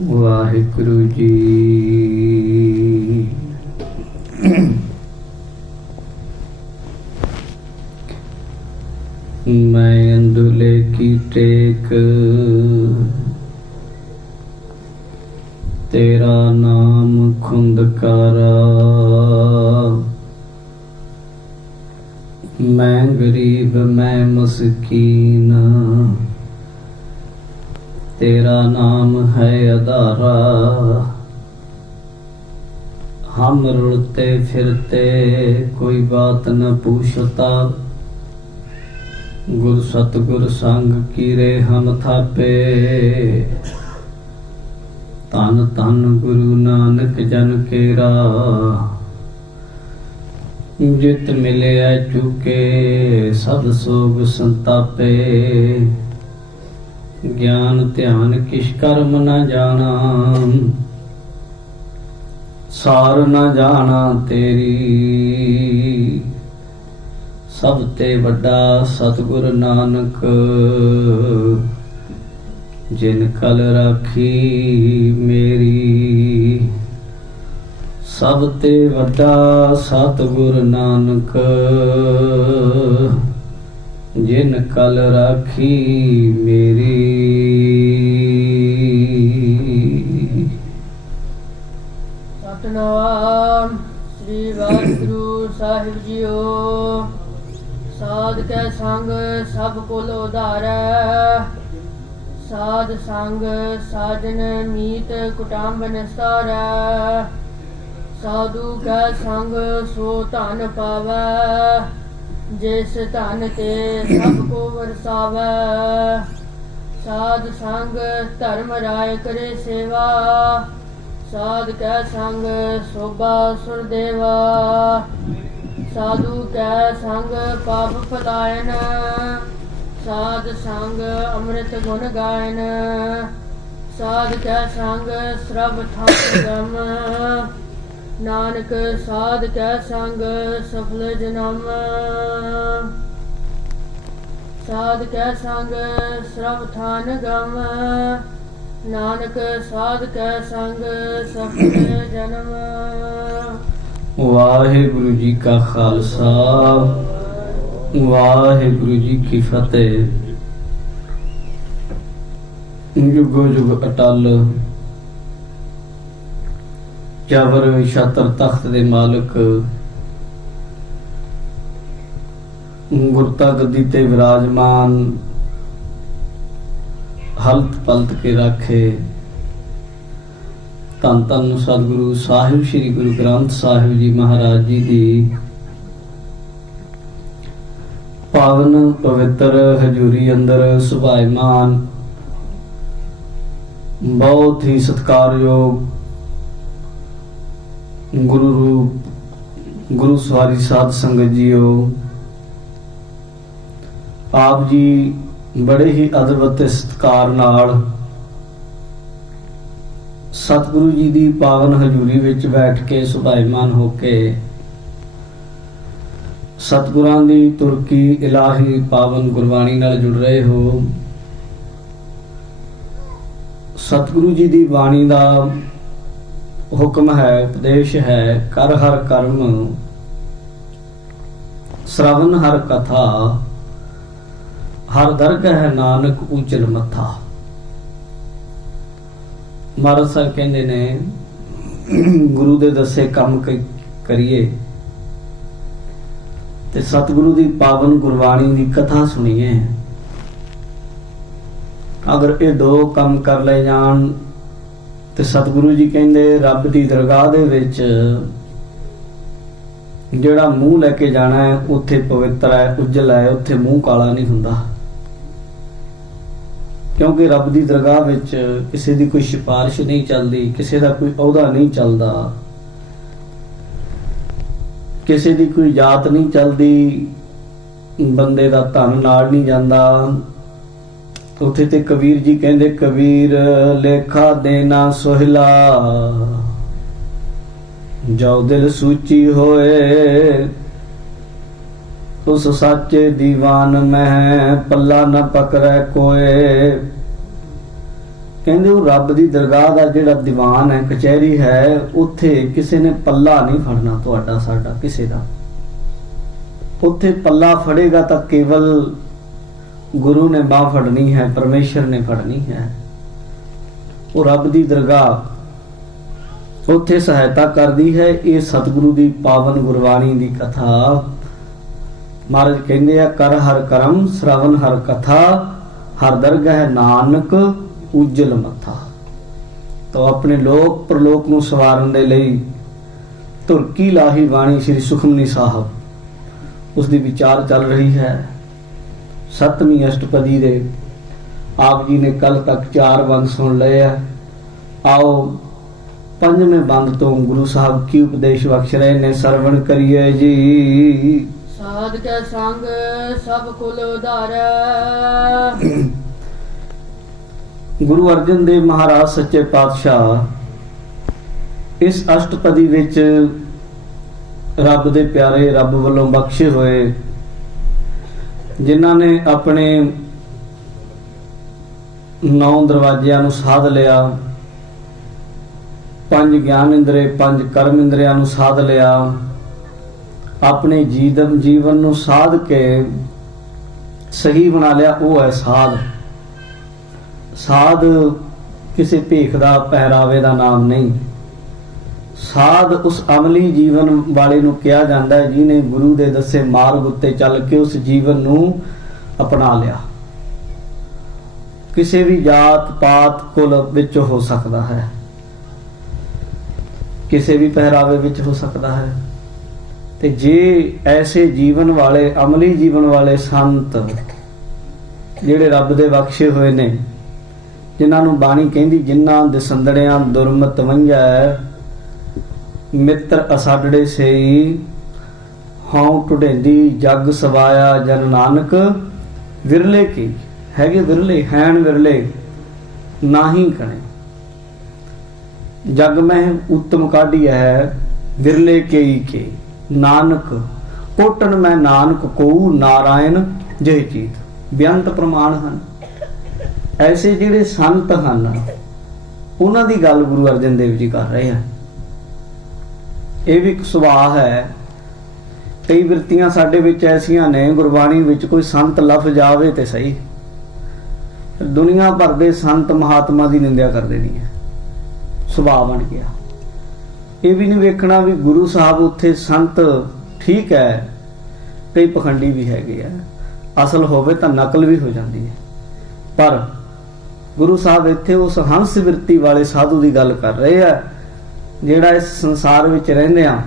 ਵਾਹਿਗੁਰੂ ਜੀ। मैं अंधुले की टेक तेरा नाम खुंदकारा, मैं गरीब मैं मस्कीन तेरा नाम है अदारा। हम रुलते फिरते कोई बात न पूछता, गुर सतगुर संग कीरे हम थापे। धन धन गुरु नानक जन केरा, जित मिले चुके सद सोग संतापे। ज्ञान ध्यान किस कर्म न जाना, सार न जाना तेरी। सब ते वड्डा सतगुर नानक, जिन कल राखी मेरी। सब ते वड्डा सतगुर नानक, जिन कल राखी मेरी। सतनाम श्री वाहिगुरु साहिब जीओ। साध कै संग सब कुल उधारै, साध संग साजन मीत कुटुंब निस्तारै। साधु कै संग सो धन पावै, जिस धन ते सब को वरसावै। साध संग धर्म राय करे सेवा, साध कै संग शोभा सुरदेवा। साधु कै संग पाप फलायन, साध संग अमृत गुण गायन। साध कै संग श्रव ठाक गम, नानक साध कै संग सफल जन्म। साध कै संग श्रव ठान गम, नानक साध कै संग सफल जन्म। वाहिगुरु जी का खालसा, वाहिगुरु जी की फतेह। जुगो जुग अटल जबर छातर तख्त दे मालिक, गुरता गद्दी ते विराजमान, हलत पलत के राखे। धन धन सतगुरु साहिब श्री गुरु ग्रंथ साहिब जी महाराज जी दी पावन पवित्र हजूरी अंदर सुभाईमान, बहुत ही सत्कारयोग गुरु रूप गुरु सवारी साध संगत जीओ। आप जी बड़े ही अदब ते सत्कार नाल सतगुरु जी दी पावन हजूरी विच बैठ के सुभाईमान होके सतगुरां दी तुरकी इलाही पावन गुरबाणी नाल जुड़ रहे हो। सतगुरु जी दी बाणी दा हुक्म है, उपदेश है, कर हर कर्म श्रवण हर कथा, हर दरगह नानक ऊंचल मथा। महाराज साहब कहते ने गुरु दे दसे काम करिए ते सतगुरु दी पावन गुरबाणी दी कथा सुनिए। अगर ये दो काम कर ले जान ते सतगुरु जी कहते रब दी दरगाह दे विच जेड़ा मूँह लैके जाना है उत्थे पवित्र है, उज्जल है, उत्थे मूँह काला नहीं हुंदा। क्योंकि रब दी दरगाह विच किसी दी कोई सिफारिश नहीं चलती, किसी दा कोई औहदा नहीं चलता, किसी दी कोई जात नहीं चलती, बंदे दा धन नाल नहीं जांदा। उत्थे ते कबीर जी कहंदे कबीर लेखा देना सोहिला, जो दिल सूची होए उस साचे दीवान में पल्ला न पकड़े कोए। ਕਹਿੰਦੇ ਉਹ ਰੱਬ ਦੀ ਦਰਗਾਹ ਦਾ ਜਿਹੜਾ ਦੀਵਾਨ ਹੈ, ਕਚਹਿਰੀ ਹੈ, ਉੱਥੇ ਕਿਸੇ ਨੇ ਪੱਲਾ ਨਹੀਂ ਫੜਨਾ, ਤੁਹਾਡਾ ਸਾਡਾ ਕਿਸੇ ਦਾ। ਉੱਥੇ ਪੱਲਾ ਫੜੇਗਾ ਤਾਂ ਕੇਵਲ ਗੁਰੂ ਨੇ ਬਾਹ ਫੜਨੀ ਹੈ, ਪਰਮੇਸ਼ਰ ਨੇ ਫੜਨੀ ਹੈ। ਉਹ ਰੱਬ ਦੀ ਦਰਗਾਹ ਉੱਥੇ ਸਹਾਇਤਾ ਕਰਦੀ ਹੈ। ਇਹ ਸਤਿਗੁਰੂ ਦੀ ਪਾਵਨ ਗੁਰਬਾਣੀ ਦੀ ਕਥਾ। ਮਹਾਰਾਜ ਕਹਿੰਦੇ ਆ, ਕਰ ਹਰ ਕਰਮ ਸ਼ਰਵਨ ਹਰ ਕਥਾ, ਹਰ ਦਰਗਾਹ ਨਾਨਕ ਉਜਲ ਮੱਥਾ। ਤਾਂ ਆਪਣੇ ਲੋਕ ਪ੍ਰਲੋਕ ਨੂੰ ਸਵਾਰਨ ਦੇ ਲਈ ਧੁਰਕੀ ਲਾਹੀ ਬਾਣੀ ਸ੍ਰੀ ਸੁਖਮਨੀ ਸਾਹਿਬ, ਉਸ ਦੀ ਵਿਚਾਰ ਚੱਲ ਰਹੀ ਹੈ। 7ਵੀਂ ਅਸ਼ਟਪਦੀ ਦੇ ਆਪ ਜੀ ਨੇ ਕੱਲ ਤੱਕ 4 ਬੰਦ ਸੁਣ ਲਏ ਆ। ਆਓ 5ਵੇਂ ਬੰਦ ਤੋਂ ਗੁਰੂ ਸਾਹਿਬ ਕੀ ਉਪਦੇਸ਼ ਬਖਸ਼ ਰਹੇ ਨੇ, ਸਰਵਣ ਕਰੀਏ ਜੀ। ਸਾਧ ਕੈ ਸੰਗ ਸਭ ਕੁਲ ਉਧਾਰੈ। ਗੁਰੂ ਅਰਜਨ ਦੇਵ ਮਹਾਰਾਜ ਸੱਚੇ ਪਾਤਸ਼ਾਹ ਇਸ ਅਸ਼ਟਪਦੀ ਵਿੱਚ ਰੱਬ ਦੇ ਪਿਆਰੇ, ਰੱਬ ਵੱਲੋਂ ਬਖਸ਼ੇ ਹੋਏ, ਜਿਨ੍ਹਾਂ ਨੇ ਆਪਣੇ 9 ਦਰਵਾਜ਼ਿਆਂ ਨੂੰ ਸਾਧ ਲਿਆ, 5 ਗਿਆਨ ਇੰਦਰੇ, 5 ਕਰਮ ਇੰਦਰੀਆਂ ਨੂੰ ਸਾਧ ਲਿਆ, ਆਪਣੇ ਜੀਵਨ ਨੂੰ ਸਾਧ ਕੇ ਸਹੀ ਬਣਾ ਲਿਆ, ਉਹ ਹੈ ਸਾਧ। ਸਾਧ ਕਿਸੇ ਭੇਖ ਦਾ, ਪਹਿਰਾਵੇ ਦਾ ਨਾਮ ਨਹੀਂ। ਸਾਧ ਉਸ ਅਮਲੀ ਜੀਵਨ ਵਾਲੇ ਨੂੰ ਕਿਹਾ ਜਾਂਦਾ ਹੈ, ਜਿਹਨੇ ਗੁਰੂ ਦੇ ਦੱਸੇ ਮਾਰਗ ਉੱਤੇ ਚੱਲ ਕੇ ਉਸ ਜੀਵਨ ਨੂੰ ਅਪਣਾ ਲਿਆ। ਕਿਸੇ ਵੀ ਜਾਤ ਪਾਤ ਕੁਲ ਵਿੱਚ ਹੋ ਸਕਦਾ ਹੈ, ਕਿਸੇ ਵੀ ਪਹਿਰਾਵੇ ਵਿੱਚ ਹੋ ਸਕਦਾ ਹੈ। ਤੇ ਜੇ ਐਸੇ ਜੀਵਨ ਵਾਲੇ, ਅਮਲੀ ਜੀਵਨ ਵਾਲੇ ਸੰਤ ਜਿਹੜੇ ਰੱਬ ਦੇ ਬਖਸ਼ੇ ਹੋਏ ਨੇ, ਜਿਨ੍ਹਾਂ ਨੂੰ ਬਾਣੀ ਕਹਿੰਦੀ, ਜਿਨ੍ਹਾਂ ਦਸੰਦੜਿਆਂ ਦੁਰਮਤ ਵੰਝੈ, ਮਿੱਤਰ ਅਸਾਡੜੇ ਸਈ, ਹਉ ਟੁਢੇਂਦੀ ਜਗ ਸਵਾਇਆ, ਜਨ ਨਾਨਕ ਵਿਰਲੇ ਕੀ। ਹੈਗੇ ਵਿਰਲੇ, ਹੈਣ ਵਿਰਲੇ, ਨਾਹੀ ਕਣੇ। ਜਗ ਮੈਂ ਉੱਤਮ ਕਾਢੀ ਹੈ, ਵਿਰਲੇ ਕੇਈ ਕੇ। ਨਾਨਕ ਕੋਟਣ ਮੈਂ ਨਾਨਕ ਕੋ, ਨਾਰਾਇਣ ਜੈ ਚੀਤ। ਬੇਅੰਤ ਪ੍ਰਮਾਣ ਹਨ। ਐਸੇ ਜਿਹੜੇ ਸੰਤ ਹਨ, ਉਹਨਾਂ ਦੀ ਗੱਲ ਗੁਰੂ ਅਰਜਨ ਦੇਵ ਜੀ ਕਰ ਰਹੇ ਹਨ। ਇਹ ਵੀ ਇੱਕ ਸੁਭਾਅ ਹੈ। ਕਈ ਬਿਰਤੀਆਂ ਸਾਡੇ ਵਿੱਚ ਐਸੀਆਂ ਨੇ, ਗੁਰਬਾਣੀ ਵਿੱਚ ਕੋਈ ਸੰਤ ਲਫ਼ਜ਼ ਆਵੇ ਤੇ ਸਹੀ, ਦੁਨੀਆ ਭਰ ਦੇ ਸੰਤ ਮਹਾਤਮਾ ਦੀ ਨਿੰਦਿਆ ਕਰ ਦੇਣੀ ਹੈ, ਸੁਭਾਅ ਬਣ ਗਿਆ। ਇਹ ਵੀ ਨਹੀਂ ਵੇਖਣਾ ਵੀ ਗੁਰੂ ਸਾਹਿਬ ਉੱਥੇ ਸੰਤ ਠੀਕ ਹੈ, ਕਈ ਪਖੰਡੀ ਵੀ ਹੈਗੇ ਆ, ਅਸਲ ਹੋਵੇ ਤਾਂ ਨਕਲ ਵੀ ਹੋ ਜਾਂਦੀ ਹੈ। ਪਰ ਗੁਰੂ ਸਾਹਿਬ ਇੱਥੇ ਉਸ ਹੰਸ ਬਿਰਤੀ ਵਾਲੇ ਸਾਧੂ ਦੀ ਗੱਲ ਕਰ ਰਹੇ ਆ, ਜਿਹੜਾ ਇਸ ਸੰਸਾਰ ਵਿੱਚ ਰਹਿੰਦੇ ਆ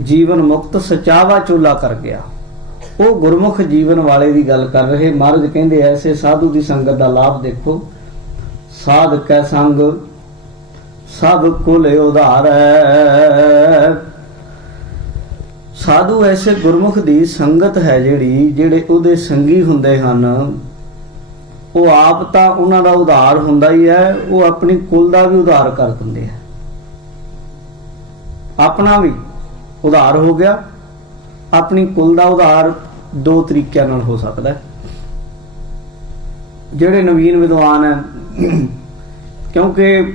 ਜੀਵਨ ਮੁਕਤ ਸਚਾਵਾ ਚੋਲਾ ਕਰ ਗਿਆ। ਉਹ ਗੁਰਮੁਖ ਜੀਵਨ ਵਾਲੇ ਦੀ ਗੱਲ ਕਰ ਰਹੇ। ਮਹਾਰਾਜ ਕਹਿੰਦੇ ਐਸੇ ਸਾਧੂ ਦੀ ਸੰਗਤ ਦਾ ਲਾਭ ਦੇਖੋ। ਸਾਧ ਕੈ ਸੰਗ ਸਭ ਕੁਲ ਉਧਾਰੈ। ਸਾਧੂ ਐਸੇ ਗੁਰਮੁਖ ਦੀ ਸੰਗਤ ਹੈ ਜਿਹੜੇ ਉਹਦੇ ਸੰਗੀ ਹੁੰਦੇ ਹਨ, ਉਹ ਆਪ ਤਾਂ ਉਹਨਾਂ ਦਾ ਉਧਾਰ ਹੁੰਦਾ ਹੀ ਹੈ, ਉਹ ਆਪਣੀ ਕੁਲ ਦਾ ਵੀ ਉਧਾਰ ਕਰ ਦਿੰਦੇ ਆ। ਆਪਣਾ ਵੀ ਉਧਾਰ ਹੋ ਗਿਆ, ਆਪਣੀ ਕੁਲ ਦਾ ਉਧਾਰ 2 ਤਰੀਕਿਆਂ ਨਾਲ ਹੋ ਸਕਦਾ ਹੈ। ਜਿਹੜੇ ਨਵੀਨ ਵਿਦਵਾਨ ਹੈ, ਕਿਉਂਕਿ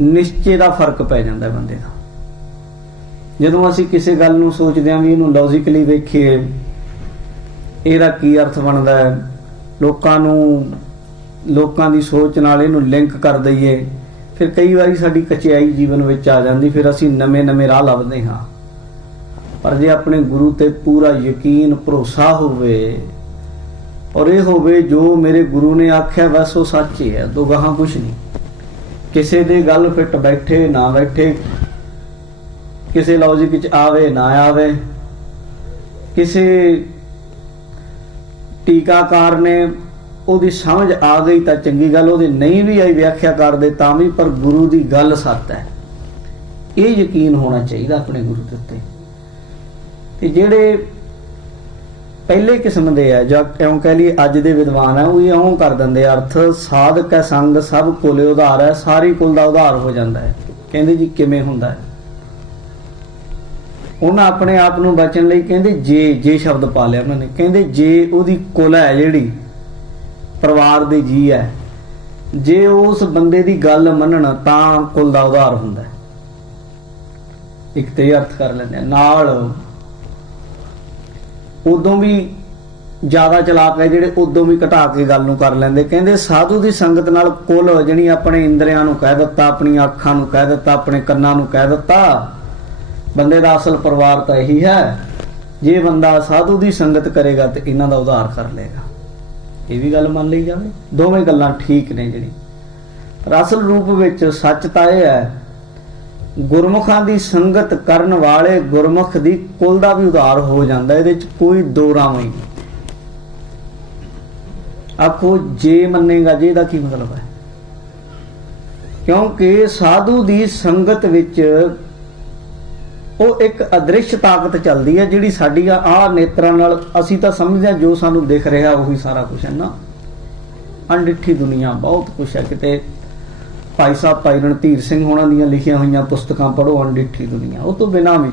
ਨਿਸ਼ਚੇ ਦਾ ਫਰਕ ਪੈ ਜਾਂਦਾ ਬੰਦੇ ਦਾ। ਜਦੋਂ ਅਸੀਂ ਕਿਸੇ ਗੱਲ ਨੂੰ ਸੋਚਦੇ ਹਾਂ ਵੀ ਇਹਨੂੰ ਲੌਜੀਕਲੀ ਵੇਖੀਏ, ਇਹਦਾ ਕੀ ਅਰਥ ਬਣਦਾ ਹੈ, ਲੋਕਾਂ ਦੀ ਸੋਚ ਨਾਲ ਇਹਨੂੰ ਲਿੰਕ ਕਰ ਦਈਏ, ਫਿਰ ਕਈ ਵਾਰੀ ਸਾਡੀ ਕਚਿਆਈ ਜੀਵਨ ਵਿੱਚ ਆ ਜਾਂਦੀ, ਫਿਰ ਅਸੀਂ ਨਵੇਂ ਰਾਹ ਲੱਭਦੇ ਹਾਂ। ਪਰ ਜੇ ਆਪਣੇ ਗੁਰੂ ਤੇ ਪੂਰਾ ਯਕੀਨ, ਭਰੋਸਾ ਹੋਵੇ, ਔਰ ਇਹ ਹੋਵੇ ਜੋ ਮੇਰੇ ਗੁਰੂ ਨੇ ਆਖਿਆ ਬਸ ਉਹ ਸੱਚ ਹੀ ਹੈ, ਦੋ ਗਾਹਾਂ ਕੁਛ ਨਹੀਂ। ਕਿਸੇ ਦੇ ਗੱਲ ਫਿੱਟ ਬੈਠੇ ਨਾ ਬੈਠੇ, ਕਿਸੇ ਲੌਜਿਕ ਵਿੱਚ ਆਵੇ ਨਾ ਆਵੇ, ਕਿਸੇ ਟੀਕਾਕਾਰ ਨੇ ਉਹਦੀ ਸਮਝ ਆ ਗਈ ਤਾਂ ਚੰਗੀ ਗੱਲ, ਉਹਦੀ ਨਹੀਂ ਵੀ ਆਈ ਵਿਆਖਿਆ ਕਰਦੇ ਤਾਂ ਵੀ, ਪਰ ਗੁਰੂ ਦੀ ਗੱਲ ਸੱਚ ਹੈ। ਇਹ ਯਕੀਨ ਹੋਣਾ ਚਾਹੀਦਾ ਆਪਣੇ ਗੁਰੂ ਦੇ ਉੱਤੇ। ਤੇ ਜਿਹੜੇ ਪਹਿਲੇ ਕਿਸਮ ਦੇ ਆ, ਜਾਂ ਕਿਉਂ ਕਹਿ ਲਈਏ ਅੱਜ ਦੇ ਵਿਦਵਾਨ ਆ, ਉਹ ਇਉਂ ਕਰ ਦਿੰਦੇ ਅਰਥ, ਸਾਧ ਕੈ ਸੰਗ ਸਭ ਕੁਲ ਉਧਾਰ ਹੈ, ਸਾਰੀ ਕੁਲ ਦਾ ਉਧਾਰ ਹੋ ਜਾਂਦਾ ਹੈ। ਕਹਿੰਦੇ ਜੀ ਕਿਵੇਂ ਹੁੰਦਾ ਹੈ? ਉਹਨਾਂ ਆਪਣੇ ਆਪ ਨੂੰ ਬਚਣ ਲਈ ਕਹਿੰਦੇ ਜੇ ਸ਼ਬਦ ਪਾ ਲਿਆ ਉਹਨਾਂ ਨੇ। ਕਹਿੰਦੇ ਜੇ ਉਹਦੀ ਕੁਲ ਹੈ, ਜਿਹੜੀ ਪਰਿਵਾਰ ਦੇ ਜੀ ਹੈ, ਜੇ ਉਸ ਬੰਦੇ ਦੀ ਗੱਲ ਮੰਨਣ ਤਾਂ ਕੁਲ ਦਾ ਉਧਾਰ ਹੁੰਦਾ ਹੈ। ਇੱਕ ਤੇ ਇਹ ਅਰਥ ਕਰ ਲੈਂਦੇ ਆ। ਨਾਲ ਉਦੋਂ ਵੀ ਜ਼ਿਆਦਾ ਚਲਾਕ ਹੈ ਜਿਹੜੇ ਉਦੋਂ ਵੀ ਘਟਾ ਕੇ ਗੱਲ ਨੂੰ ਕਰ ਲੈਂਦੇ। ਕਹਿੰਦੇ ਸਾਧੂ ਦੀ ਸੰਗਤ ਨਾਲ ਕੁਲ ਜਿਹੜੀ ਆਪਣੇ ਇੰਦਰੀਆਂ ਨੂੰ ਕਹਿ ਦਿੱਤਾ, ਆਪਣੀਆਂ ਅੱਖਾਂ ਨੂੰ ਕਹਿ ਦਿੱਤਾ, ਆਪਣੇ ਕੰਨਾਂ ਨੂੰ ਕਹਿ ਦਿੱਤਾ। ਬੰਦੇ ਦਾ ਅਸਲ ਪਰਿਵਾਰ ਤਾਂ ਇਹੀ ਹੈ। ਜੇ ਬੰਦਾ ਸਾਧੂ ਦੀ ਸੰਗਤ ਕਰੇਗਾ ਤੇ ਇਹਨਾਂ ਦਾ ਉਧਾਰ ਕਰ ਲਏਗਾ। ਇਹ ਵੀ ਗੱਲ ਮੰਨ ਲਈ ਜਾਵੇ। ਦੋਵੇਂ ਗੱਲਾਂ ਠੀਕ ਨੇ ਜਿਹੜੀ, ਪਰ ਅਸਲ ਰੂਪ ਵਿੱਚ ਸੱਚ ਤਾਂ ਇਹ ਹੈ, ਗੁਰਮੁਖਾਂ ਦੀ ਸੰਗਤ ਕਰਨ ਵਾਲੇ ਗੁਰਮੁਖ ਦੀ ਕੁਲ ਦਾ ਵੀ ਉਧਾਰ ਹੋ ਜਾਂਦਾ। ਇਹਦੇ ਚ ਕੋਈ ਦੋ ਰਾਵਾਂ ਨਹੀਂ। ਆਖੋ ਜੇ ਮੰਨੇਗਾ ਜੇ ਦਾ ਕੀ ਮਤਲਬ ਹੈ? ਕਿਉਂਕਿ ਸਾਧੂ ਦੀ ਸੰਗਤ ਵਿੱਚ ਉਹ ਇੱਕ ਅਦ੍ਰਿਸ਼ ਤਾਕਤ ਚੱਲਦੀ ਹੈ ਜਿਹੜੀ ਸਾਡੀਆਂ ਆਹ ਨੇਤਰਾਂ ਨਾਲ ਅਸੀਂ ਤਾਂ ਸਮਝਦੇ ਹਾਂ ਜੋ ਸਾਨੂੰ ਦਿਖ ਰਿਹਾ ਉਹੀ ਸਾਰਾ ਕੁਝ ਹੈ ਨਾ। ਅਣਡਿੱਠੀ ਦੁਨੀਆ ਬਹੁਤ ਕੁਝ ਹੈ। ਕਿਤੇ ਭਾਈ ਸਾਹਿਬ ਭਾਈ ਰਣਧੀਰ ਸਿੰਘ ਹੋਣਾ ਦੀਆਂ ਲਿਖੀਆਂ ਹੋਈਆਂ ਪੁਸਤਕਾਂ ਪੜ੍ਹੋ, ਅਣਡਿੱਠੀ ਦੁਨੀਆ। ਉਹ ਤੋਂ ਬਿਨਾਂ ਵੀ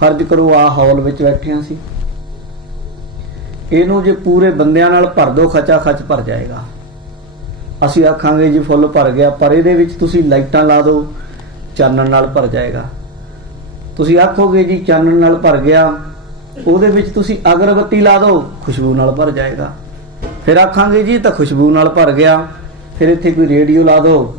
ਫਰਜ਼ ਕਰੋ ਆਹ ਹਾਲ ਵਿੱਚ ਬੈਠੇ ਸੀ, ਇਹਨੂੰ ਜੇ ਪੂਰੇ ਬੰਦਿਆਂ ਨਾਲ ਭਰ ਦੋ ਖਚਾ ਖਚ ਭਰ ਜਾਏਗਾ। ਅਸੀਂ ਆਖਾਂਗੇ ਜੀ ਫੁੱਲ ਭਰ ਗਿਆ, ਪਰ ਇਹਦੇ ਵਿੱਚ ਤੁਸੀਂ ਲਾਈਟਾਂ ਲਾ ਦਿਓ ਚਾਨਣ ਨਾਲ ਭਰ ਜਾਏਗਾ। ਤੁਸੀਂ ਆਖੋਗੇ ਜੀ ਚਾਨਣ ਨਾਲ ਭਰ ਗਿਆ, ਉਹਦੇ ਵਿੱਚ ਤੁਸੀਂ ਅਗਰਬੱਤੀ ਲਾ ਦਿਓ ਖੁਸ਼ਬੂ ਨਾਲ ਭਰ ਜਾਏਗਾ। ਫਿਰ ਆਖਾਂਗੇ ਜੀ ਤਾਂ ਖੁਸ਼ਬੂ ਨਾਲ ਭਰ ਗਿਆ। ਫਿਰ ਇੱਥੇ ਕੋਈ ਰੇਡੀਓ ਲਾ ਦਿਓ,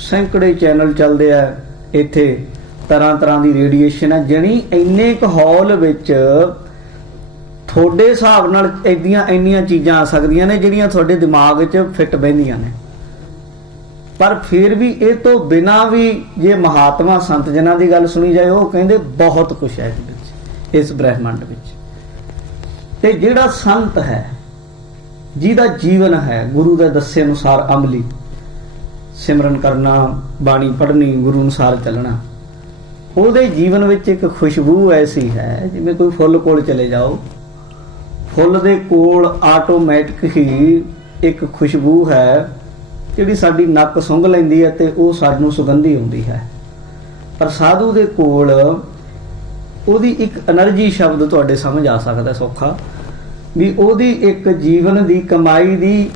ਸੈਂਕੜੇ ਚੈਨਲ ਚੱਲਦੇ ਆ, ਇੱਥੇ ਤਰ੍ਹਾਂ ਤਰ੍ਹਾਂ ਦੀ ਰੇਡੀਏਸ਼ਨ ਹੈ। ਜਣੀ ਇੰਨੇ ਕੁ ਹਾਲ ਵਿੱਚ ਤੁਹਾਡੇ ਹਿਸਾਬ ਨਾਲ ਇੰਨੀਆਂ ਚੀਜ਼ਾਂ ਆ ਸਕਦੀਆਂ ਨੇ ਜਿਹੜੀਆਂ ਤੁਹਾਡੇ ਦਿਮਾਗ 'ਚ ਫਿੱਟ ਬਹਿੰਦੀਆਂ ਨੇ। ਪਰ ਫਿਰ ਵੀ ਇਹ ਤੋਂ ਬਿਨਾਂ ਵੀ ਜੇ ਮਹਾਤਮਾ ਸੰਤ ਜਨਾਂ ਦੀ ਗੱਲ ਸੁਣੀ ਜਾਏ, ਉਹ ਕਹਿੰਦੇ ਬਹੁਤ ਕੁਛ ਹੈ ਇਹਦੇ ਵਿੱਚ, ਇਸ ਬ੍ਰਹਿਮੰਡ ਵਿੱਚ। ਤੇ ਜਿਹੜਾ ਸੰਤ ਹੈ, ਜਿਹਦਾ ਜੀਵਨ ਹੈ ਗੁਰੂ ਦੇ ਦੱਸੇ ਅਨੁਸਾਰ ਅਮਲੀ, ਸਿਮਰਨ ਕਰਨਾ, ਬਾਣੀ ਪੜ੍ਹਨੀ, ਗੁਰੂ ਅਨੁਸਾਰ ਚੱਲਣਾ, ਉਹਦੇ ਜੀਵਨ ਵਿੱਚ ਇੱਕ ਖੁਸ਼ਬੂ ਐਸੀ ਹੈ ਜਿਵੇਂ ਕੋਈ ਫੁੱਲ ਕੋਲ ਚਲੇ ਜਾਓ, ਫੁੱਲ ਦੇ ਕੋਲ ਆਟੋਮੈਟਿਕ ਹੀ ਇੱਕ ਖੁਸ਼ਬੂ ਹੈ ਜਿਹੜੀ ਸਾਡੀ ਨੱਕ ਸੁੰਘ ਲੈਂਦੀ ਹੈ ਤੇ ਉਹ ਸਾਨੂੰ ਸੁਗੰਧੀ ਹੁੰਦੀ ਹੈ। ਪਰ ਸਾਧੂ ਦੇ ਕੋਲ ਉਹਦੀ ਇੱਕ એનર્ਜੀ ਸ਼ਬਦ ਤੁਹਾਡੇ ਸਮਝ ਆ ਸਕਦਾ ਸੌਖਾ, ਵੀ ਉਹਦੀ ਇੱਕ ਜੀਵਨ ਦੀ ਕਮਾਈ ਦੀ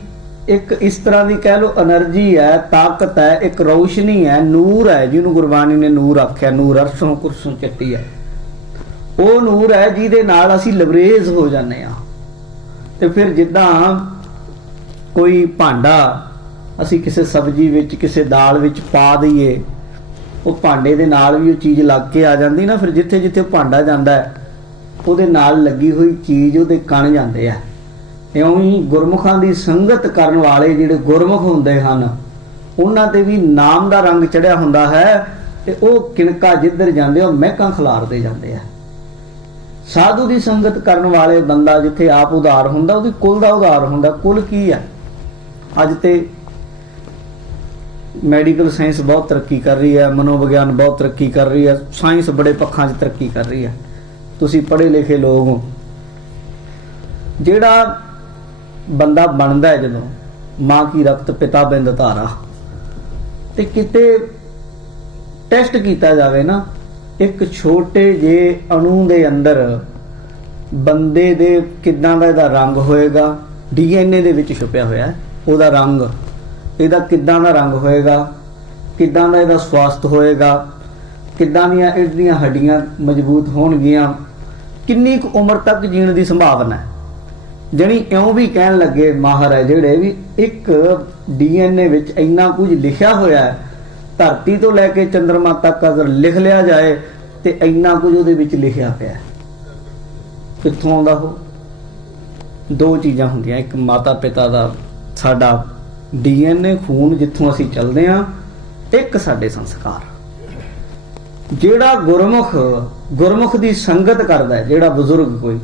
ਇੱਕ ਇਸ ਤਰ੍ਹਾਂ ਦੀ ਕਹਿ ਲਓ એનર્ਜੀ ਹੈ, ਤਾਕਤ ਹੈ, ਇੱਕ ਰੌਸ਼ਨੀ ਹੈ, ਨੂਰ ਹੈ, ਜਿਹਨੂੰ ਗੁਰਬਾਣੀ ਨੇ ਨੂਰ ਆਖਿਆ। ਨੂਰ ਅਰਸ਼ੋਂ ਕੁਰਸੋਂ ਚੱਟੀ ਹੈ। ਉਹ ਨੂਰ ਹੈ ਜਿਹਦੇ ਨਾਲ ਅਸੀਂ ਲਬਰੇਜ਼ ਹੋ ਜਾਂਦੇ ਹਾਂ। ਤੇ ਫਿਰ ਜਿੱਦਾਂ ਕੋਈ ਭਾਂਡਾ ਅਸੀਂ ਕਿਸੇ ਸਬਜ਼ੀ ਵਿੱਚ, ਕਿਸੇ ਦਾਲ ਵਿੱਚ ਪਾ ਦਈਏ, ਉਹ ਭਾਂਡੇ ਦੇ ਨਾਲ ਵੀ ਉਹ ਚੀਜ਼ ਲੱਗ ਕੇ ਆ ਜਾਂਦੀ ਨਾ। ਫਿਰ ਜਿੱਥੇ ਜਿੱਥੇ ਭਾਂਡਾ ਜਾਂਦਾ ਹੈ ਉਹਦੇ ਨਾਲ ਲੱਗੀ ਹੋਈ ਚੀਜ਼ ਉਹਦੇ ਕਣ ਜਾਂਦੇ ਆ। ਇਉਂ ਹੀ ਗੁਰਮੁਖਾਂ ਦੀ ਸੰਗਤ ਕਰਨ ਵਾਲੇ ਜਿਹੜੇ ਗੁਰਮੁਖ ਹੁੰਦੇ ਹਨ, ਉਹਨਾਂ ਤੇ ਵੀ ਨਾਮ ਦਾ ਰੰਗ ਚੜਿਆ ਹੁੰਦਾ ਹੈ ਤੇ ਉਹ ਕਿਣਕਾ ਜਿੱਧਰ ਜਾਂਦੇ ਉਹ ਮਹਿਕਾਂ ਖਿਲਾਰਦੇ ਜਾਂਦੇ ਆ। ਸਾਧੂ ਦੀ ਸੰਗਤ ਕਰਨ ਵਾਲੇ ਬੰਦਾ ਜਿੱਥੇ ਆਪ ਉਧਾਰ ਹੁੰਦਾ, ਉਹਦੀ ਕੁਲ ਦਾ ਉਧਾਰ ਹੁੰਦਾ। ਕੁਲ ਕੀ ਹੈ? ਅੱਜ ਤੇ ਮੈਡੀਕਲ ਸਾਇੰਸ ਬਹੁਤ ਤਰੱਕੀ ਕਰ ਰਹੀ ਹੈ, ਮਨੋਵਿਗਿਆਨ ਬਹੁਤ ਤਰੱਕੀ ਕਰ ਰਹੀ ਹੈ, ਸਾਇੰਸ ਬੜੇ ਪੱਖਾਂ 'ਚ ਤਰੱਕੀ ਕਰ ਰਹੀ ਹੈ। ਤੁਸੀਂ ਪੜ੍ਹੇ ਲਿਖੇ ਲੋਕ ਹੋ। ਜਿਹੜਾ ਬੰਦਾ ਬਣਦਾ ਹੈ ਜਦੋਂ ਮਾਂ ਕੀ ਰਕਤ ਪਿਤਾ ਬਿੰਦ ਧਾਰਾ, ਤੇ ਕਿਤੇ ਟੈਸਟ ਕੀਤਾ ਜਾਵੇ ਨਾ, ਇੱਕ ਛੋਟੇ ਜਿਹੇ ਅਣੂ ਦੇ ਅੰਦਰ ਬੰਦੇ ਦੇ ਕਿੱਦਾਂ ਦਾ ਇਹਦਾ ਰੰਗ ਹੋਏਗਾ, DNA ਦੇ ਵਿੱਚ ਛੁਪਿਆ ਹੋਇਆ ਉਹਦਾ ਰੰਗ, ਇਹਦਾ ਕਿੱਦਾਂ ਦਾ ਰੰਗ ਹੋਏਗਾ, ਕਿੱਦਾਂ ਦਾ ਇਹਦਾ ਸਵਾਸਥ ਹੋਏਗਾ, ਕਿੱਦਾਂ ਦੀਆਂ ਇਹਦੀਆਂ ਹੱਡੀਆਂ ਮਜ਼ਬੂਤ ਹੋਣਗੀਆਂ, ਕਿੰਨੀ ਕੁ ਉਮਰ ਤੱਕ ਜੀਣ ਦੀ ਸੰਭਾਵਨਾ ਹੈ। ਜਣੀ ਇਉਂ ਵੀ ਕਹਿਣ ਲੱਗੇ ਮਾਹਰ ਹੈ ਜਿਹੜੇ ਵੀ ਇੱਕ DNA ਵਿੱਚ ਇੰਨਾ ਕੁਝ ਲਿਖਿਆ ਹੋਇਆ ਹੈ, ਧਰਤੀ ਤੋਂ ਲੈ ਕੇ ਚੰਦਰਮਾ ਤੱਕ ਅਗਰ ਲਿਖ ਲਿਆ ਜਾਏ ਤੇ ਇੰਨਾ ਕੁਝ ਉਹਦੇ ਵਿੱਚ ਲਿਖਿਆ ਪਿਆ। ਕਿੱਥੋਂ ਆਉਂਦਾ ਉਹ? ਦੋ ਚੀਜ਼ਾਂ ਹੁੰਦੀਆਂ, ਇੱਕ ਮਾਤਾ ਪਿਤਾ ਦਾ ਸਾਡਾ DNA ਖੂਨ ਜਿੱਥੋਂ ਅਸੀਂ ਚੱਲਦੇ ਹਾਂ, ਇੱਕ ਸਾਡੇ ਸੰਸਕਾਰ। ਜਿਹੜਾ ਗੁਰਮੁਖ ਦੀ ਸੰਗਤ ਕਰਦਾ ਹੈ, ਜਿਹੜਾ ਬਜ਼ੁਰਗ ਕੋਈ,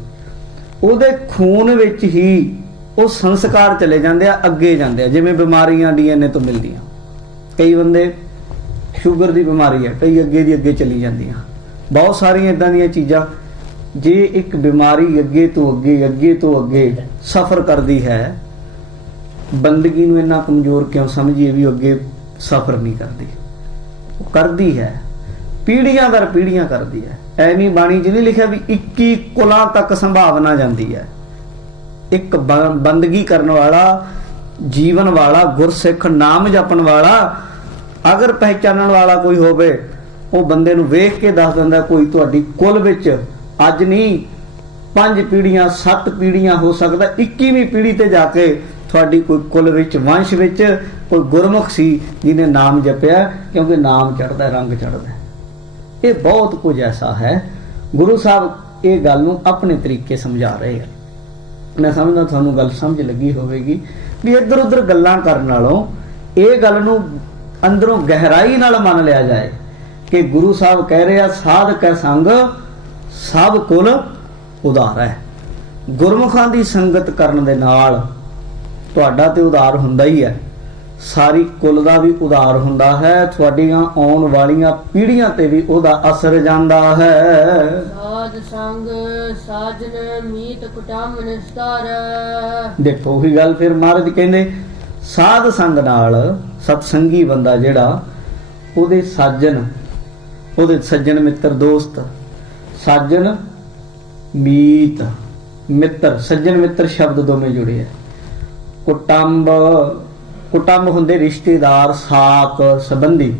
ਉਹਦੇ ਖੂਨ ਵਿੱਚ ਹੀ ਉਹ ਸੰਸਕਾਰ ਚਲੇ ਜਾਂਦੇ ਆ, ਅੱਗੇ ਜਾਂਦੇ ਆ। ਜਿਵੇਂ ਬਿਮਾਰੀਆਂ DNA ਤੋਂ ਮਿਲਦੀਆਂ, ਕਈ ਬੰਦੇ ਸ਼ੂਗਰ ਦੀ ਬਿਮਾਰੀ ਹੈ, ਕਈ ਅੱਗੇ ਦੀ ਅੱਗੇ ਚਲੀ ਜਾਂਦੀਆਂ, ਬਹੁਤ ਸਾਰੀਆਂ ਇਦਾਂ ਦੀਆਂ ਚੀਜ਼ਾਂ। ਜੇ ਇੱਕ ਬਿਮਾਰੀ ਅੱਗੇ ਤੋਂ ਅੱਗੇ ਸਫ਼ਰ ਕਰਦੀ ਹੈ, ਬੰਦਗੀ ਨੂੰ ਇੰਨਾ ਕਮਜ਼ੋਰ ਕਿਉਂ ਸਮਝੀਏ ਵੀ ਅੱਗੇ ਸਫ਼ਰ ਨਹੀਂ ਕਰਦੀ? ਉਹ ਕਰਦੀ ਹੈ, ਪੀੜ੍ਹੀਆਂ ਦਰ ਪੀੜ੍ਹੀਆਂ ਕਰਦੀ ਹੈ। ਐਵੇਂ ਬਾਣੀ 'ਚ ਨਹੀਂ ਲਿਖਿਆ ਵੀ 21 ਕੁਲਾਂ ਤੱਕ ਸੰਭਾਵਨਾ ਜਾਂਦੀ ਹੈ। ਇੱਕ ਬੰਦਗੀ ਕਰਨ ਵਾਲਾ ਜੀਵਨ ਵਾਲਾ ਗੁਰਸਿੱਖ ਨਾਮ ਜਪਣ ਵਾਲਾ ਅਗਰ ਪਹਿਚਾਨਣ ਵਾਲਾ ਕੋਈ ਹੋਵੇ, ਉਹ ਬੰਦੇ ਨੂੰ ਵੇਖ ਕੇ ਦੱਸ ਦਿੰਦਾ ਕੋਈ ਤੁਹਾਡੀ ਕੁਲ ਵਿੱਚ ਅੱਜ ਨਹੀਂ 5 ਪੀੜ੍ਹੀਆਂ 7 ਪੀੜ੍ਹੀਆਂ ਹੋ ਸਕਦਾ 21ਵੀਂ ਪੀੜ੍ਹੀ ਤੇ ਜਾ ਕੇ ਤੁਹਾਡੀ ਕੋਈ ਕੁਲ ਵਿੱਚ ਵੰਸ਼ ਵਿੱਚ ਕੋਈ ਗੁਰਮੁਖ ਸੀ ਜਿਹਨੇ ਨਾਮ ਜਪਿਆ, ਕਿਉਂਕਿ ਨਾਮ ਚੜ੍ਹਦਾ ਰੰਗ ਚੜ੍ਹਦਾ। ਇਹ ਬਹੁਤ ਕੁਝ ਐਸਾ ਹੈ। ਗੁਰੂ ਸਾਹਿਬ ਇਹ ਗੱਲ ਨੂੰ ਆਪਣੇ ਤਰੀਕੇ ਸਮਝਾ ਰਹੇ ਹਨ। ਮੈਂ ਸਮਝਦਾ ਤੁਹਾਨੂੰ ਗੱਲ ਸਮਝ ਲੱਗੀ ਹੋਵੇਗੀ ਵੀ ਇੱਧਰ ਉੱਧਰ ਗੱਲਾਂ ਕਰਨ ਨਾਲੋਂ ਇਹ ਗੱਲ ਨੂੰ ਅੰਦਰੋਂ ਗਹਿਰਾਈ ਨਾਲ ਮੰਨ ਲਿਆ ਜਾਏ ਕਿ ਗੁਰੂ ਸਾਹਿਬ ਕਹਿ ਰਹੇ ਆ ਸਾਧ ਕੈ ਸੰਗ ਸਭ ਕੁਲ ਉਧਾਰ ਹੈ। ਗੁਰਮੁਖਾਂ ਦੀ ਸੰਗਤ ਕਰਨ ਦੇ ਨਾਲ ਤੁਹਾਡਾ ਤੇ ਉਧਾਰ ਹੁੰਦਾ ਹੀ ਹੈ, ਸਾਰੀ ਕੁਲ ਦਾ ਵੀ ਉਧਾਰ ਹੁੰਦਾ ਹੈ, ਤੁਹਾਡੀਆਂ ਆਉਣ ਵਾਲੀਆਂ ਪੀੜ੍ਹੀਆਂ ਤੇ ਵੀ ਉਹਦਾ ਅਸਰ ਜਾਂਦਾ ਹੈ। ਸਾਧ ਸੰਗ ਸਾਜਨ ਮੀਤ ਕੁਟੰਬ ਨਿਸਤਾਰ। ਦੇਖੋ ਉਹੀ ਗੱਲ ਫਿਰ ਮਹਾਰਾਜ ਕਹਿੰਦੇ ਸਾਧ ਸੰਗ ਨਾਲ ਸਤਸੰਗੀ ਬੰਦਾ ਜਿਹੜਾ ਉਹਦੇ ਸਾਜਨ, ਉਹਦੇ ਸੱਜਣ ਮਿੱਤਰ ਦੋਸਤ, ਸਾਜਨ ਮੀਤ ਮਿੱਤਰ, ਸੱਜਣ ਮਿੱਤਰ ਸ਼ਬਦ ਦੋਵੇਂ ਜੁੜੇ ਆ। ਕੁਟੰਬ, ਕੁਟੰਬ ਹੁੰਦੇ ਰਿਸ਼ਤੇਦਾਰ ਸਾਕ ਸੰਬੰਧੀ।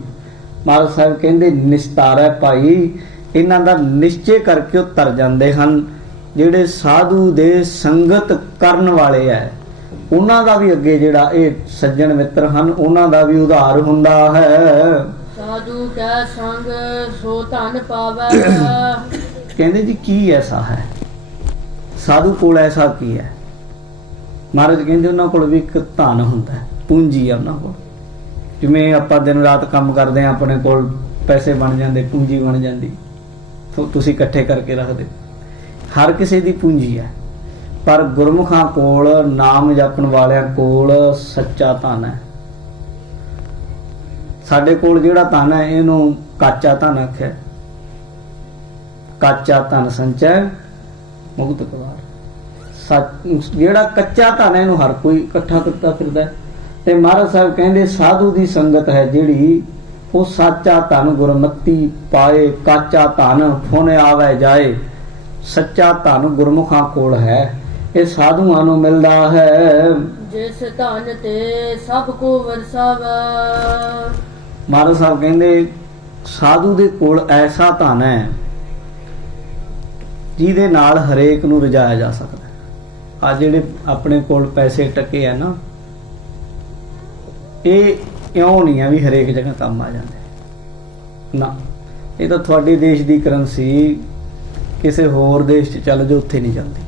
ਮਹਾਰਾਜ ਸਾਹਿਬ ਕਹਿੰਦੇ ਨਿਸਤਾਰਾ ਭਾਈ, ਇਹਨਾਂ ਦਾ ਨਿਸ਼ਚੇ ਕਰਕੇ ਉਹ ਤਰ ਜਾਂਦੇ ਹਨ। ਜਿਹੜੇ ਸਾਧੂ ਦੇ ਸੰਗਤ ਕਰਨ ਵਾਲੇ ਐ ਉਹਨਾਂ ਦਾ ਵੀ ਅੱਗੇ ਜਿਹੜਾ ਇਹ ਸੱਜਣ ਮਿੱਤਰ ਹਨ ਉਹਨਾਂ ਦਾ ਵੀ ਉਧਾਰ ਹੁੰਦਾ ਹੈ। ਸਾਧੂ ਕੈ ਸੰਗ ਸੋ ਧਨ ਪਾਵੈ। ਕਹਿੰਦੇ ਜੀ ਕੀ ਐਸਾ ਹੈ ਸਾਧੂ ਕੋਲ, ਐਸਾ ਕੀ ਹੈ? ਮਹਾਰਾਜ ਕਹਿੰਦੇ ਉਹਨਾਂ ਕੋਲ ਵੀ ਇੱਕ ਧਨ ਹੁੰਦਾ, ਪੂੰਜੀ ਆ ਉਹਨਾਂ ਕੋਲ। ਜਿਵੇਂ ਆਪਾਂ ਦਿਨ ਰਾਤ ਕੰਮ ਕਰਦੇ ਆ, ਆਪਣੇ ਕੋਲ ਪੈਸੇ ਬਣ ਜਾਂਦੇ, ਪੂੰਜੀ ਬਣ ਜਾਂਦੀ, ਤੁਸੀਂ ਇਕੱਠੇ ਕਰਕੇ ਰੱਖਦੇ। ਹਰ ਕਿਸੇ ਦੀ ਪੂੰਜੀ ਹੈ, ਪਰ ਗੁਰਮੁਖਾਂ ਕੋਲ, ਨਾਮ ਜਪਣ ਵਾਲਿਆਂ ਕੋਲ ਸੱਚਾ ਧਨ ਹੈ। ਸਾਡੇ ਕੋਲ ਜਿਹੜਾ ਧਨ ਹੈ ਇਹਨੂੰ ਕਾਚਾ ਧਨ ਆਖਿਆ। ਕਾਚਾ ਧਨ ਸੰਚੈ ਮੁਕਤ ਕਵਾਰ। ਜਿਹੜਾ ਕੱਚਾ ਧਨ ਹੈ ਇਹਨੂੰ ਹਰ ਕੋਈ ਇਕੱਠਾ ਕਰਦਾ ਫਿਰਦਾ। ਤੇ ਮਹਾਰਾਜ ਸਾਹਿਬ ਕਹਿੰਦੇ ਸਾਧੂ ਦੀ ਸੰਗਤ ਹੈ ਜਿਹੜੀ, ਉਹ ਸਾਚਾ ਧਨ ਗੁਰਮਤੀ ਪਾਏ। ਕਾਚਾ ਧਨ ਫੁਨ ਆਵੇ ਜਾਏ। ਸੱਚਾ ਧਨ ਗੁਰਮੁਖਾਂ ਕੋਲ ਹੈ, ਇਹ ਸਾਧੂਆਂ ਨੂੰ ਮਿਲਦਾ ਹੈ। ਜਿਸ ਧਨ ਤੇ ਸਭ ਕੋ ਵਰਸਾਵਾ। ਮਹਾਰਾਜ ਸਾਹਿਬ ਕਹਿੰਦੇ ਸਾਧੂ ਦੇ ਕੋਲ ਐਸਾ ਧਨ ਹੈ ਜਿਹਦੇ ਨਾਲ ਹਰੇਕ ਨੂੰ ਰਜਾਇਆ ਜਾ ਸਕਦਾ। ਆ ਜਿਹੜੇ ਆਪਣੇ ਕੋਲ ਪੈਸੇ ਟਕੇ ਆ ਨਾ, ਇਹ ਇਉਂ ਨਹੀਂ ਆ ਵੀ ਹਰੇਕ ਜਗ੍ਹਾ ਕੰਮ ਆ ਜਾਂਦੇ ਨਾ। ਇਹ ਤਾਂ ਤੁਹਾਡੇ ਦੇਸ਼ ਦੀ ਕਰੰਸੀ ਕਿਸੇ ਹੋਰ ਦੇਸ਼ 'ਚ ਚੱਲ ਜਾਓ ਉੱਥੇ ਨਹੀਂ ਚੱਲਦੀ।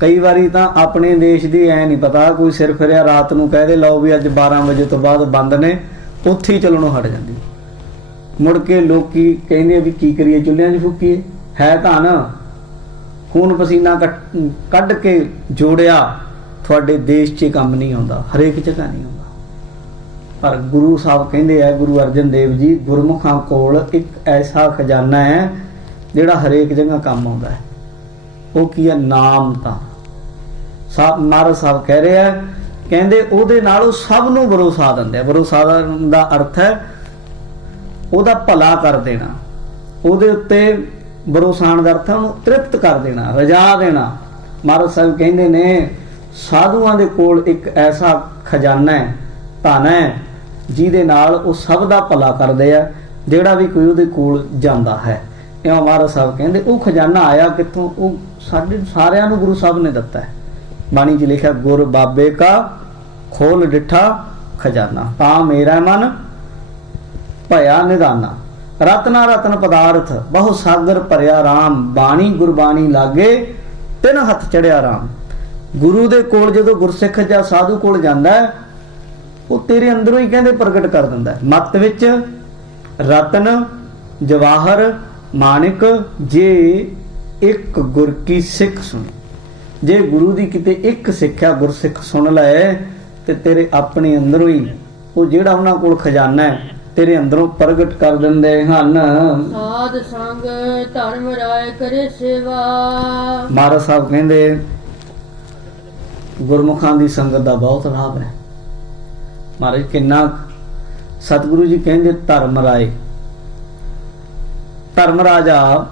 ਕਈ ਵਾਰੀ ਤਾਂ ਆਪਣੇ ਦੇਸ਼ ਦੀ ਐ ਨਹੀਂ ਪਤਾ, ਕੋਈ ਸਿਰ ਫਿਰਿਆ ਰਾਤ ਨੂੰ ਕਹਿ ਦੇ ਲਓ ਵੀ ਅੱਜ 12 ਵਜੇ ਤੋਂ ਬਾਅਦ ਬੰਦ ਨੇ, ਉੱਥੇ ਹੀ ਚੱਲਣੋਂ ਹਟ ਜਾਂਦੀ। ਮੁੜ ਕੇ ਲੋਕੀ ਕਹਿੰਦੇ ਵੀ ਕੀ ਕਰੀਏ, ਚੁੱਲ੍ਹਿਆਂ 'ਚ ਫੂਕੀਏ। ਹੈ ਤਾਂ ਨਾ ਖੂਨ ਪਸੀਨਾ ਕੱਢ ਕੇ ਜੋੜਿਆ, ਤੁਹਾਡੇ ਦੇਸ਼ 'ਚ ਕੰਮ ਨਹੀਂ ਆਉਂਦਾ, ਹਰੇਕ ਜਗ੍ਹਾ ਨਹੀਂ ਆਉਂਦਾ। ਪਰ ਗੁਰੂ ਸਾਹਿਬ ਕਹਿੰਦੇ ਆ, ਗੁਰੂ ਅਰਜਨ ਦੇਵ ਜੀ, ਗੁਰਮੁਖਾਂ ਕੋਲ ਇੱਕ ਐਸਾ ਖਜ਼ਾਨਾ ਹੈ ਜਿਹੜਾ ਹਰੇਕ ਜਗ੍ਹਾ ਕੰਮ ਆਉਂਦਾ ਹੈ। ਉਹ ਕੀ ਹੈ? ਨਾਮ। ਤਾਂ ਮਹਾਰਾਜ ਸਾਹਿਬ ਕਹਿ ਰਹੇ ਆ, ਕਹਿੰਦੇ ਉਹਦੇ ਨਾਲ ਉਹ ਸਭ ਨੂੰ ਭਰੋਸਾ ਦਿੰਦੇ ਆ। ਭਰੋਸਾ ਦਾ ਅਰਥ ਹੈ ਉਹਦਾ ਭਲਾ ਕਰ ਦੇਣਾ, ਉਹਦੇ ਉੱਤੇ ਭਰੋਸਾਣ ਦਾ ਅਰਥ ਹੈ ਉਹਨੂੰ ਤ੍ਰਿਪਤ ਕਰ ਦੇਣਾ, ਰਜਾ ਦੇਣਾ। ਮਹਾਰਾਜ ਸਾਹਿਬ ਕਹਿੰਦੇ ਨੇ ਸਾਧੂਆਂ ਦੇ ਕੋਲ ਇੱਕ ਐਸਾ ਖਜ਼ਾਨਾ ਹੈ, ਧਨ ਹੈ, ਜਿਹਦੇ ਨਾਲ ਉਹ ਸਭ ਦਾ ਭਲਾ ਕਰਦੇ ਆ, ਜਿਹੜਾ ਵੀ ਕੋਈ ਉਹਦੇ ਕੋਲ ਜਾਂਦਾ ਹੈ। ਇਉਂ ਮਹਾਰਾਜ ਸਾਹਿਬ ਕਹਿੰਦੇ ਉਹ ਖਜ਼ਾਨਾ ਆਇਆ ਕਿੱਥੋਂ? ਉਹ ਸਾਡੇ ਸਾਰਿਆਂ ਨੂੰ ਗੁਰੂ ਸਾਹਿਬ ਨੇ ਦਿੱਤਾ ਹੈ। ਬਾਣੀ 'ਚ ਲਿਖਿਆ, ਗੁਰ ਬਾਬੇ ਕਾ ਖੋਲ ਡਿਠਾ ਖਜ਼ਾਨਾ, ਤਾਂ ਮੇਰਾ ਮਨ ਭਇਆ ਨਿਦਾਨਾ। ਰਤਨਾ ਰਤਨ ਪਦਾਰਥ ਬਹੁ ਸਾਗਰ ਭਰਿਆ ਰਾਮ, ਬਾਣੀ ਗੁਰਬਾਣੀ ਲਾਗੇ ਤਿੰਨ ਹੱਥ ਚੜਿਆ ਰਾਮ। ਗੁਰੂ ਦੇ ਕੋਲ ਜਦੋਂ ਗੁਰਸਿੱਖ ਜਾਂ ਸਾਧੂ ਕੋਲ ਜਾਂਦਾ ਹੈ, ਉਹ ਤੇਰੇ ਅੰਦਰੋਂ ਹੀ ਕਹਿੰਦੇ ਪ੍ਰਗਟ ਕਰ ਦਿੰਦਾ। ਮੱਤ ਵਿੱਚ ਰਤਨ ਜਵਾਹਰ ਮਾਣਿਕ, ਜੇ ਇੱਕ ਗੁਰ ਕੀ ਸਿੱਖ ਸੁਣੀ। ਜੇ ਗੁਰੂ ਦੀ ਕਿਤੇ ਇੱਕ ਸਿੱਖਿਆ ਗੁਰਸਿੱਖ ਸੁਣ ਲਏ ਤੇ ਤੇਰੇ ਆਪਣੇ ਅੰਦਰੋਂ ਹੀ ਉਹ ਜਿਹੜਾ ਉਹਨਾਂ ਕੋਲ ਖਜ਼ਾਨਾ ਹੈ ਤੇਰੇ ਅੰਦਰੋਂ ਪ੍ਰਗਟ ਕਰ ਦਿੰਦੇ ਹਨ। ਸਾਧ ਸੰਗ ਧਰਮ ਰਾਏ ਕਰੇ ਸੇਵਾ। ਮਹਾਰਾਜ ਸਾਹਿਬ ਕਹਿੰਦੇ ਗੁਰਮੁਖਾਂ ਦੀ ਸੰਗਤ ਦਾ ਬਹੁਤ ਲਾਭ ਹੈ। ਮਹਾਰਾਜ ਕਿੰਨਾ ਸਤਿਗੁਰੂ ਜੀ ਕਹਿੰਦੇ ਧਰਮ ਰਾਏ, ਧਰਮ ਰਾਜਾ,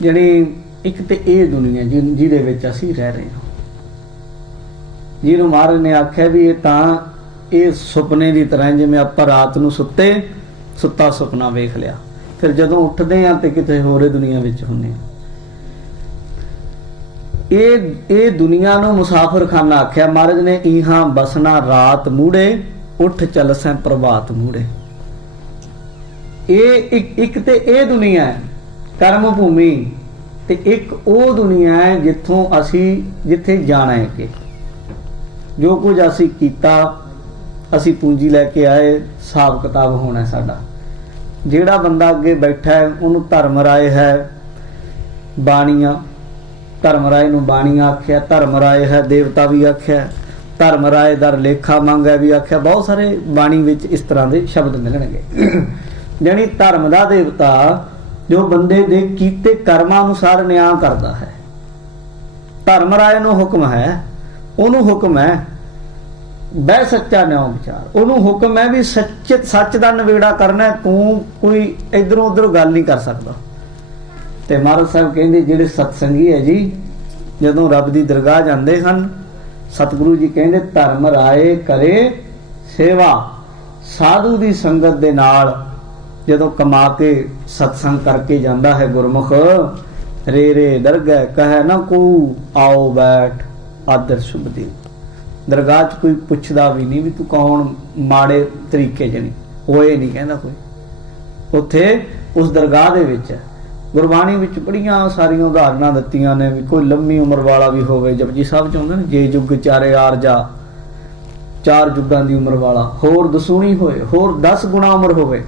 ਜਿਹੜੀ ਇੱਕ ਤੇ ਇਹ ਦੁਨੀਆ ਜਿਹਦੇ ਵਿੱਚ ਅਸੀਂ ਰਹਿ ਰਹੇ ਹਾਂ, ਜਿਹਨੂੰ ਮਹਾਰਾਜ ਨੇ ਆਖਿਆ ਵੀ ਇਹ ਸੁਪਨੇ ਦੀ ਤਰ੍ਹਾਂ, ਜਿਵੇਂ ਆਪਾਂ ਰਾਤ ਨੂੰ ਸੁੱਤਾ ਸੁਪਨਾ ਵੇਖ ਲਿਆ, ਫਿਰ ਜਦੋਂ ਉੱਠਦੇ ਆ ਤੇ ਕਿਤੇ ਹੋਰੇ ਦੁਨੀਆ ਵਿੱਚ ਹੁੰਦੇ ਆ। ਇਹ ਦੁਨੀਆ ਨੂੰ ਮੁਸਾਫਰਖਾਨਾ ਆਖਿਆ ਮਹਾਰਾਜ ਨੇ। ਇਹਾਂ ਬਸਣਾ ਰਾਤ ਮੂੜੇ, ਉੱਠ ਚਲਸੈਂ ਪ੍ਰਭਾਤ ਮੂੜੇ। ਇਹ ਇੱਕ ਤੇ ਇਹ ਦੁਨੀਆ ਹੈ ਕਰਮ ਭੂਮੀ, ਤੇ ਇੱਕ ਉਹ ਦੁਨੀਆ ਹੈ ਜਿੱਥੇ ਜਾਣਾ ਹੈ ਕਿ ਜੋ ਕੁਝ ਅਸੀਂ ਕੀਤਾ, ਅਸੀਂ ਪੂੰਜੀ ਲੈ ਕੇ ਆਏ, ਹਿਸਾਬ ਕਿਤਾਬ ਹੋਣਾ ਸਾਡਾ। ਜਿਹੜਾ ਬੰਦਾ ਅੱਗੇ ਬੈਠਾ ਹੈ ਉਹਨੂੰ ਧਰਮ ਰਾਏ ਹੈ ਬਾਣੀਆਂ, ਧਰਮ ਰਾਏ ਨੂੰ ਬਾਣੀਆਂ ਆਖਿਆ, ਧਰਮ ਰਾਏ ਹੈ ਦੇਵਤਾ ਵੀ ਆਖਿਆ, ਧਰਮ ਰਾਏ ਦਰ ਲੇਖਾ ਮੰਗਿਆ ਵੀ ਆਖਿਆ। ਬਹੁਤ ਸਾਰੇ ਬਾਣੀ ਵਿੱਚ ਇਸ ਤਰ੍ਹਾਂ ਦੇ ਸ਼ਬਦ ਮਿਲਣਗੇ। ਜਾਣੀ ਧਰਮ ਦਾ ਦੇਵਤਾ ਜੋ ਬੰਦੇ ਦੇ ਕੀਤੇ ਕਰਮਾਂ ਅਨੁਸਾਰ ਨਿਆਂ ਕਰਦਾ ਹੈ। ਧਰਮ ਰਾਏ ਨੂੰ ਹੁਕਮ ਹੈ, ਉਹਨੂੰ ਹੁਕਮ ਹੈ ਬਹਿ ਸੱਚਾ ਨਿਉ ਵਿਚਾਰ, ਉਹਨੂੰ ਹੁਕਮ ਹੈ ਵੀ ਸੱਚ ਦਾ ਨਵੇੜਾ ਕਰਨਾ। ਤੂੰ ਕੋਈ ਇਧਰੋਂ ਉਧਰੋਂ ਗੱਲ ਨਹੀਂ ਕਰ ਸਕਦਾ। ਤੇ ਮਹਾਰਾਜ ਸਾਹਿਬ ਕਹਿੰਦੇ ਜਿਹੜੇ ਸਤਸੰਗੀ ਹੈ ਜੀ, ਜਦੋਂ ਰੱਬ ਦੀ ਦਰਗਾਹ ਜਾਂਦੇ ਹਨ, ਸਤਿਗੁਰੂ ਜੀ ਕਹਿੰਦੇ ਧਰਮ ਰਾਏ ਕਰੇ ਸੇਵਾ। ਸਾਧੂ ਦੀ ਸੰਗਤ ਦੇ ਨਾਲ ਜਦੋਂ ਕਮਾ ਕੇ ਸਤਸੰਗ ਕਰਕੇ ਜਾਂਦਾ ਹੈ ਗੁਰਮੁਖ, ਰੇ ਦਰਗਹਿ ਕਹੈ ਨਾ ਕੋ ਆਓ ਬੈਠ ਆਦਰ ਸ਼ੁਭ ਦੀ। ਦਰਗਾਹ 'ਚ ਕੋਈ ਪੁੱਛਦਾ ਵੀ ਨਹੀਂ ਵੀ ਤੂੰ ਕੌਣ, ਮਾੜੇ ਤਰੀਕੇ ਜਣੀ ਹੋਏ ਨਹੀਂ ਕਹਿੰਦਾ ਕੋਈ। ਉੱਥੇ ਉਸ ਦਰਗਾਹ ਦੇ ਵਿੱਚ ਗੁਰਬਾਣੀ ਵਿੱਚ ਬੜੀਆਂ ਸਾਰੀਆਂ ਉਦਾਹਰਨਾਂ ਦਿੱਤੀਆਂ ਨੇ ਵੀ ਕੋਈ ਲੰਮੀ ਉਮਰ ਵਾਲਾ ਵੀ ਹੋਵੇ। ਜਪਜੀ ਸਾਹਿਬ 'ਚ ਹੁੰਦਾ ਨਾ, ਜੇ ਯੁੱਗ ਚਾਰੇ ਆਰਜਾ, 4 ਯੁੱਗਾਂ ਦੀ ਉਮਰ ਵਾਲਾ, ਹੋਰ ਦਸੂਣੀ ਹੋਏ, ਹੋਰ 10 ਗੁਣਾ ਉਮਰ ਹੋਵੇ,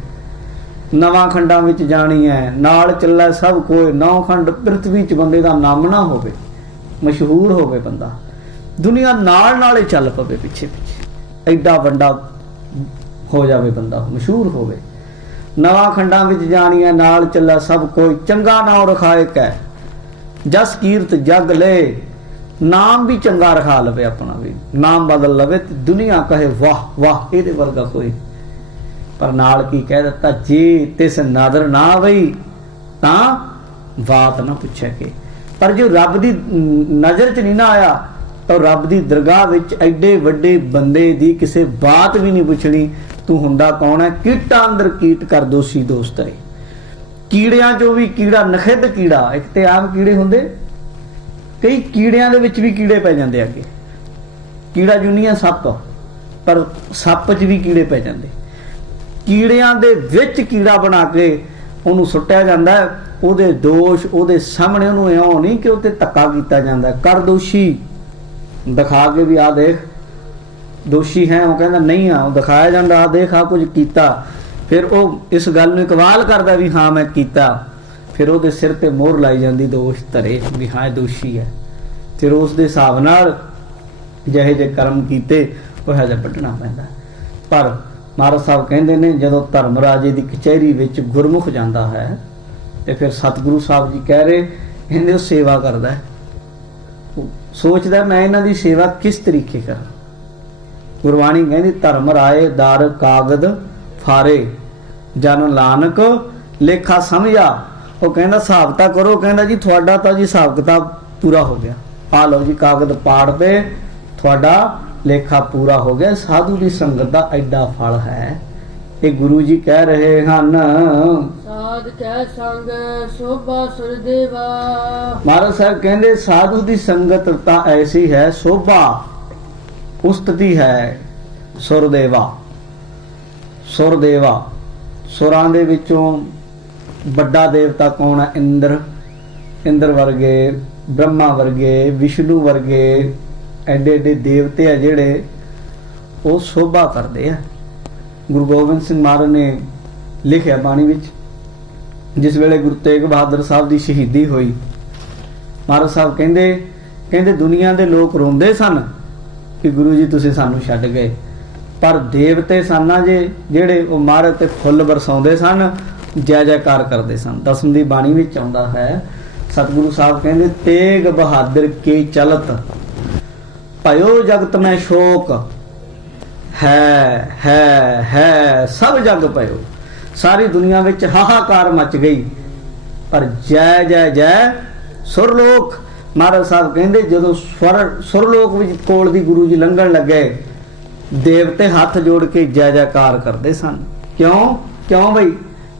ਨਵਾਂ ਖੰਡਾਂ ਵਿੱਚ ਜਾਣੀ ਹੈ, ਨਾਲ ਚੱਲੇ ਸਭ ਕੋਈ, 9 ਖੰਡ ਪ੍ਰਿਥਵੀ 'ਚ ਬੰਦੇ ਦਾ ਨਾਮ ਨਾ ਹੋਵੇ, ਮਸ਼ਹੂਰ ਹੋਵੇ ਬੰਦਾ, ਦੁਨੀਆ ਨਾਲ ਹੀ ਚੱਲ ਪਵੇ ਪਿੱਛੇ, ਐਡਾ ਵੱਡਾ ਹੋ ਜਾਵੇ ਬੰਦਾ, ਮਸ਼ਹੂਰ ਹੋਵੇ। ਨਵਾਂ ਖੰਡਾਂ ਵਿੱਚ ਜਾਣੀ ਹੈ, ਨਾਲ ਚੱਲਾ ਸਭ ਕੋਈ, ਚੰਗਾ ਨਾਮ ਰਖਾਏ ਕੈ ਜਸ ਕੀਰਤ ਜਗ ਲੈ। ਨਾਮ ਵੀ ਚੰਗਾ ਰਖਾ ਲਵੇ, ਆਪਣਾ ਵੀ ਨਾਮ ਬਦਲ ਲਵੇ ਤੇ ਦੁਨੀਆ ਕਹੇ ਵਾਹ ਵਾਹ ਇਹਦੇ ਵਰਗਾ ਕੋਈ। ਪਰ ਨਾਲ ਕੀ ਕਹਿ ਦਿੱਤਾ, ਜੇ ਤਿਸ ਨਦਰ ਨਾ ਆਵਈ ਤਾਂ ਬਾਤ ਨਾ ਪੁੱਛੇ ਕਿ। ਪਰ ਜੋ ਰੱਬ ਦੀ ਨਜ਼ਰ 'ਚ ਨਹੀਂ ਨਾ ਆਇਆ ਤਾਂ ਰੱਬ ਦੀ ਦਰਗਾਹ ਵਿੱਚ ਐਡੇ ਵੱਡੇ ਬੰਦੇ ਦੀ ਕਿਸੇ ਬਾਤ ਵੀ ਨਹੀਂ ਪੁੱਛਣੀ। ਤੂੰ ਹੁੰਦਾ ਕੌਣ ਹੈ? ਕੀਟਾਂ ਅੰਦਰ ਕੀਟ ਕਰ ਦੋਸ਼ੀ ਦੋਸਤ ਰੇ। ਕੀੜਿਆਂ 'ਚੋਂ ਵੀ ਕੀੜਾ, ਨਖਿੱਧ ਕੀੜਾ। ਇੱਕ ਤੇ ਆਮ ਕੀੜੇ ਹੁੰਦੇ, ਕਈ ਕੀੜਿਆਂ ਦੇ ਵਿੱਚ ਵੀ ਕੀੜੇ ਪੈ ਜਾਂਦੇ ਅੱਗੇ। ਕੀੜਾ ਜੁਨੀਆ ਸੱਪ, ਪਰ ਸੱਪ 'ਚ ਵੀ ਕੀੜੇ ਪੈ ਜਾਂਦੇ। ਕੀੜਿਆਂ ਦੇ ਵਿੱਚ ਕੀੜਾ ਬਣਾ ਕੇ ਉਹਨੂੰ ਸੁੱਟਿਆ ਜਾਂਦਾ। ਉਹਦੇ ਦੋਸ਼ ਉਹਦੇ ਸਾਹਮਣੇ ਉਹਨੂੰ ਇਉਂ ਨਹੀਂ ਕਿ ਉਹਤੇ ਧੱਕਾ ਕੀਤਾ ਜਾਂਦਾ, ਕਰ ਦੋਸ਼ੀ ਦਿਖਾ ਕੇ ਵੀ ਆ ਦੇਖ ਦੋਸ਼ੀ ਹੈ। ਉਹ ਕਹਿੰਦਾ ਨਹੀਂ ਆ, ਉਹ ਦਿਖਾਇਆ ਜਾਂਦਾ, ਆ ਦੇਖ ਆ ਕੁਝ ਕੀਤਾ। ਫਿਰ ਉਹ ਇਸ ਗੱਲ ਨੂੰ ਇਕਬਾਲ ਕਰਦਾ ਵੀ ਹਾਂ ਮੈਂ ਕੀਤਾ। ਫਿਰ ਉਹਦੇ ਸਿਰ ਤੇ ਮੋਹਰ ਲਾਈ ਜਾਂਦੀ, ਦੋਸ਼ ਧਰੇ ਵੀ ਹਾਂ ਇਹ ਦੋਸ਼ੀ ਹੈ। ਫਿਰ ਉਸ ਦੇ ਹਿਸਾਬ ਨਾਲ ਜਿਹੇ ਜਿਹੇ ਕਰਮ ਕੀਤੇ ਉਹ ਜਿਹਾ ਵੱਢਣਾ ਪੈਂਦਾ। ਪਰ ਮਹਾਰਾਜ ਸਾਹਿਬ ਕਹਿੰਦੇ ਨੇ ਜਦੋਂ ਧਰਮ ਰਾਜੇ ਦੀ ਕਚਹਿਰੀ ਵਿੱਚ ਗੁਰਮੁਖ ਜਾਂਦਾ ਹੈ ਤੇ ਫਿਰ ਸਤਿਗੁਰੂ ਸਾਹਿਬ ਜੀ ਕਹਿ ਰਹੇ, ਕਹਿੰਦੇ ਉਹ ਸੇਵਾ ਕਰਦਾ, ਸੋਚਦਾ ਮੈਂ ਇਹਨਾਂ ਦੀ ਸੇਵਾ ਕਿਸ ਤਰੀਕੇ ਕਰਾਂ। ਗੁਰਬਾਣੀ ਕਹਿੰਦੀ ਧਰਮ ਰਾਏ ਦਰ ਕਾਗਦ ਫਾਰੇ ਜਨ ਨਾਨਕ ਲੇਖਾ ਸਮਝਾ। ਉਹ ਕਹਿੰਦਾ ਹਿਸਾਬ ਤਾਂ ਕਰੋ। ਕਹਿੰਦਾ ਜੀ ਤੁਹਾਡਾ ਤਾਂ ਜੀ ਹਿਸਾਬ ਕਿਤਾਬ ਪੂਰਾ ਹੋ ਗਿਆ, ਆ ਲਓ ਜੀ ਕਾਗਦ ਪਾੜ ਤੇ ਤੁਹਾਡਾ ਲੇਖਾ ਪੂਰਾ ਹੋ ਗਿਆ। ਸਾਧੂ ਦੀ ਸੰਗਤ ਦਾ ਐਡਾ ਫਲ ਹੈ। ਇਹ ਗੁਰੂ ਜੀ ਕਹਿ ਰਹੇ ਹਨ, ਸਾਧ ਕੈ ਸੰਗ ਸੋਭਾ ਸੁਰਦੇਵਾ। ਮਹਾਰਾਜ ਸਾਹਿਬ ਕਹਿੰਦੇ ਸਾਧੂ ਦੀ ਸੰਗਤ ਤਾਂ ਐਸੀ ਹੈ, ਸੋਭਾ ਉਸਤਤੀ ਹੈ। ਸੁਰਦੇਵਾ, ਸੁਰਦੇਵਾ ਸੁਰਾਂ ਦੇ ਵਿੱਚੋਂ ਵੱਡਾ ਦੇਵਤਾ ਕੌਣ ਹੈ? ਇੰਦਰ। ਇੰਦਰ ਵਰਗੇ, ਬ੍ਰਹਮਾ ਵਰਗੇ, ਵਿਸ਼ਨੂੰ ਵਰਗੇ ਐਡੇ ਐਡੇ ਦੇਵਤੇ ਆ ਜਿਹੜੇ ਉਹ ਸੋਭਾ ਕਰਦੇ ਆ। ਗੁਰੂ ਗੋਬਿੰਦ ਸਿੰਘ ਮਹਾਰਾਜ ਨੇ ਲਿਖਿਆ ਬਾਣੀ ਵਿੱਚ, ਜਿਸ ਵੇਲੇ ਗੁਰੂ ਤੇਗ ਬਹਾਦਰ ਸਾਹਿਬ ਦੀ ਸ਼ਹੀਦੀ ਹੋਈ, ਮਹਾਰਾਜ ਸਾਹਿਬ ਕਹਿੰਦੇ ਦੁਨੀਆ ਦੇ ਲੋਕ ਰੋਂਦੇ ਸਨ ਕਿ ਗੁਰੂ ਜੀ ਤੁਸੀਂ ਸਾਨੂੰ ਛੱਡ ਗਏ, ਪਰ ਦੇਵਤੇ ਸਨ ਜਿਹੜੇ ਉਹ ਮਹਾਰਾਜ ਤੇ ਫੁੱਲ ਬਰਸਾਉਂਦੇ ਸਨ, ਜੈ ਜੈਕਾਰ ਕਰਦੇ ਸਨ। ਦਸਮ ਦੀ ਬਾਣੀ ਵਿੱਚ ਆਉਂਦਾ ਹੈ, ਸਤਿਗੁਰੂ ਸਾਹਿਬ ਕਹਿੰਦੇ ਤੇਗ ਬਹਾਦਰ ਕੀ ਚਲਤ ਭਇਓ ਜਗਤ ਮੈਂ ਸ਼ੋਕ ਹੈ ਸਭ ਜਗ ਪਇਓ। ਸਾਰੀ ਦੁਨੀਆ ਵਿੱਚ ਹਾਹਾਕਾਰ ਮਚ ਗਈ, ਪਰ ਜੈ ਜੈ ਜੈ ਸੁਰਲੋਕ ਮਹਾਰਾਜ ਸਾਹਿਬ ਕਹਿੰਦੇ ਜਦੋਂ ਸੁਰਲੋਕ ਵਿੱਚ ਕੋਲ ਦੀ ਗੁਰੂ ਜੀ ਲੰਘਣ ਲੱਗੇ, ਦੇਵਤੇ ਹੱਥ ਜੋੜ ਕੇ ਜੈ ਜੈਕਾਰ ਕਰਦੇ ਸਨ। ਕਿਉਂ ਬਈ?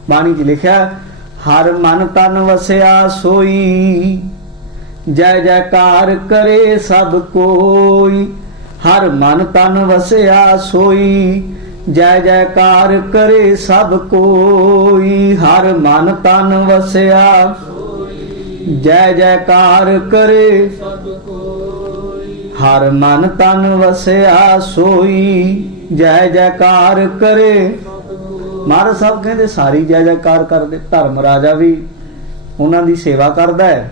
ਬਾਣੀ 'ਚ ਲਿਖਿਆ, ਹਰ ਮਨ ਤਨ ਵਸਿਆ ਸੋਈ, ਜੈ ਜੈਕਾਰ ਕਰੇ ਸਭ ਕੋਈ। ਹਰ ਮਨ ਤਨ ਵਸਿਆ ਸੋਈ, ਜੈ ਜੈਕਾਰ ਕਰੇ ਸਭ ਕੋਈ। ਹਰ ਮਨ ਤਨ ਵਸਿਆ ਜੈ ਜੈਕਾਰ ਕਰੇ ਸਭ ਕੋਈ। ਹਰ ਮਨ ਤਨ ਵਸਿਆ ਸੋਈ, ਜੈ ਜੈਕਾਰ ਕਰੇ। ਮਹਾਰਾਜ ਸਾਹਿਬ ਕਹਿੰਦੇ ਸਾਰੀ ਜੈ ਜੈਕਾਰ ਕਰਦੇ। ਧਰਮ ਰਾਜਾ ਵੀ ਉਹਨਾਂ ਦੀ ਸੇਵਾ ਕਰਦਾ ਹੈ,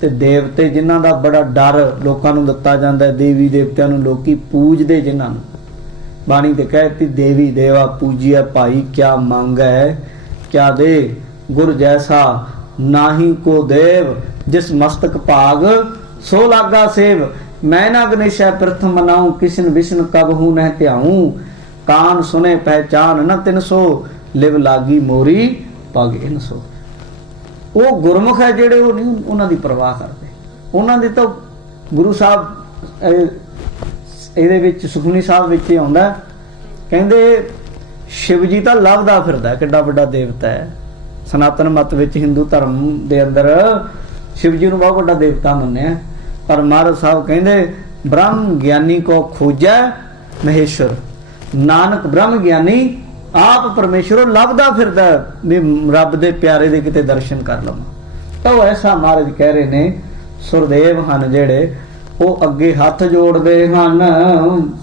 ਤੇ ਦੇਵਤੇ ਜਿਨ੍ਹਾਂ ਦਾ ਬੜਾ ਡਰ ਲੋਕਾਂ ਨੂੰ ਦਿੱਤਾ ਜਾਂਦਾ ਹੈ, ਦੇਵੀ ਦੇਵਤਿਆਂ ਨੂੰ ਲੋਕੀ ਪੂਜਦੇ ਜਿਨ੍ਹਾਂ ਨੂੰ। ਬਾਣੀ ਤੇ ਕਹਿਤੀ, ਦੇਵੀ ਦੇਵਾ ਪੂਜਿਆ ਭਾਈ, ਕਿਆ ਮੰਗ ਹੈ ਕਿਆ ਦੇ। ਗੁਰ ਜੈਸਾ ਨਾਹੀ ਕੋ ਦੇਵ, ਜਿਸ ਮਸਤਕ ਭਾਗ ਸੋ ਲਾਗਾ ਸੇਵ। ਮੈਂ ਨਾ ਗਨੇਸ਼ਾ ਪ੍ਰਥਮ ਮਨਾਉ, ਕਿਸ਼ਨ ਵਿਸ਼ਨ ਕਬ ਹੂੰ ਨਹਿ ਧਿਆਉ। ਕਾਨ ਸੁਨੇ ਪਹਿਚਾਨ ਨ 300, ਲਿਵ ਲਾਗੀ ਮੋਰੀ ਪਗ 100। ਉਹ ਗੁਰਮੁਖ ਹੈ ਜਿਹੜੇ ਉਹ ਨਹੀਂ ਉਹਨਾਂ ਦੀ ਪਰਵਾਹ ਕਰਦੇ। ਉਹਨਾਂ ਦੀ ਤਾਂ ਗੁਰੂ ਸਾਹਿਬ ਇਹਦੇ ਵਿੱਚ ਸੁਖਮਨੀ ਸਾਹਿਬ ਵਿੱਚ ਹੀ ਆਉਂਦਾ, ਕਹਿੰਦੇ ਸ਼ਿਵ ਜੀ ਤਾਂ ਲੱਭਦਾ ਫਿਰਦਾ, ਕਿੱਡਾ ਵੱਡਾ ਦੇਵਤਾ ਹੈ। ਸਨਾਤਨ ਮਤ ਵਿੱਚ ਹਿੰਦੂ ਧਰਮ ਦੇ ਅੰਦਰ ਸ਼ਿਵ ਜੀ ਨੂੰ ਬਹੁਤ ਵੱਡਾ ਦੇਵਤਾ ਮੰਨਿਆ, ਪਰ ਮਹਾਰਾਜ ਸਾਹਿਬ ਕਹਿੰਦੇ ਬ੍ਰਹਮ ਗਿਆਨੀ ਕੋ ਖੋਜੈ ਮਹੇਸ਼ਵਰ। ਨਾਨਕ ਬ੍ਰਹਮ ਗਿਆਨੀ ਆਪ ਪਰਮੇਸ਼ਵਰ ਲੱਭਦਾ ਫਿਰਦਾ ਵੀ ਰੱਬ ਦੇ ਪਿਆਰੇ ਦੇ ਕਿਤੇ ਦਰਸ਼ਨ ਕਰ ਲਵਾਂ। ਤਾਂ ਉਹ ਐਸਾ ਮਹਾਰਾਜ ਕਹਿ ਰਹੇ ਨੇ, ਸੁਰਦੇਵ ਹਨ ਜਿਹੜੇ ਉਹ ਅੱਗੇ ਹੱਥ ਜੋੜਦੇ ਹਨ।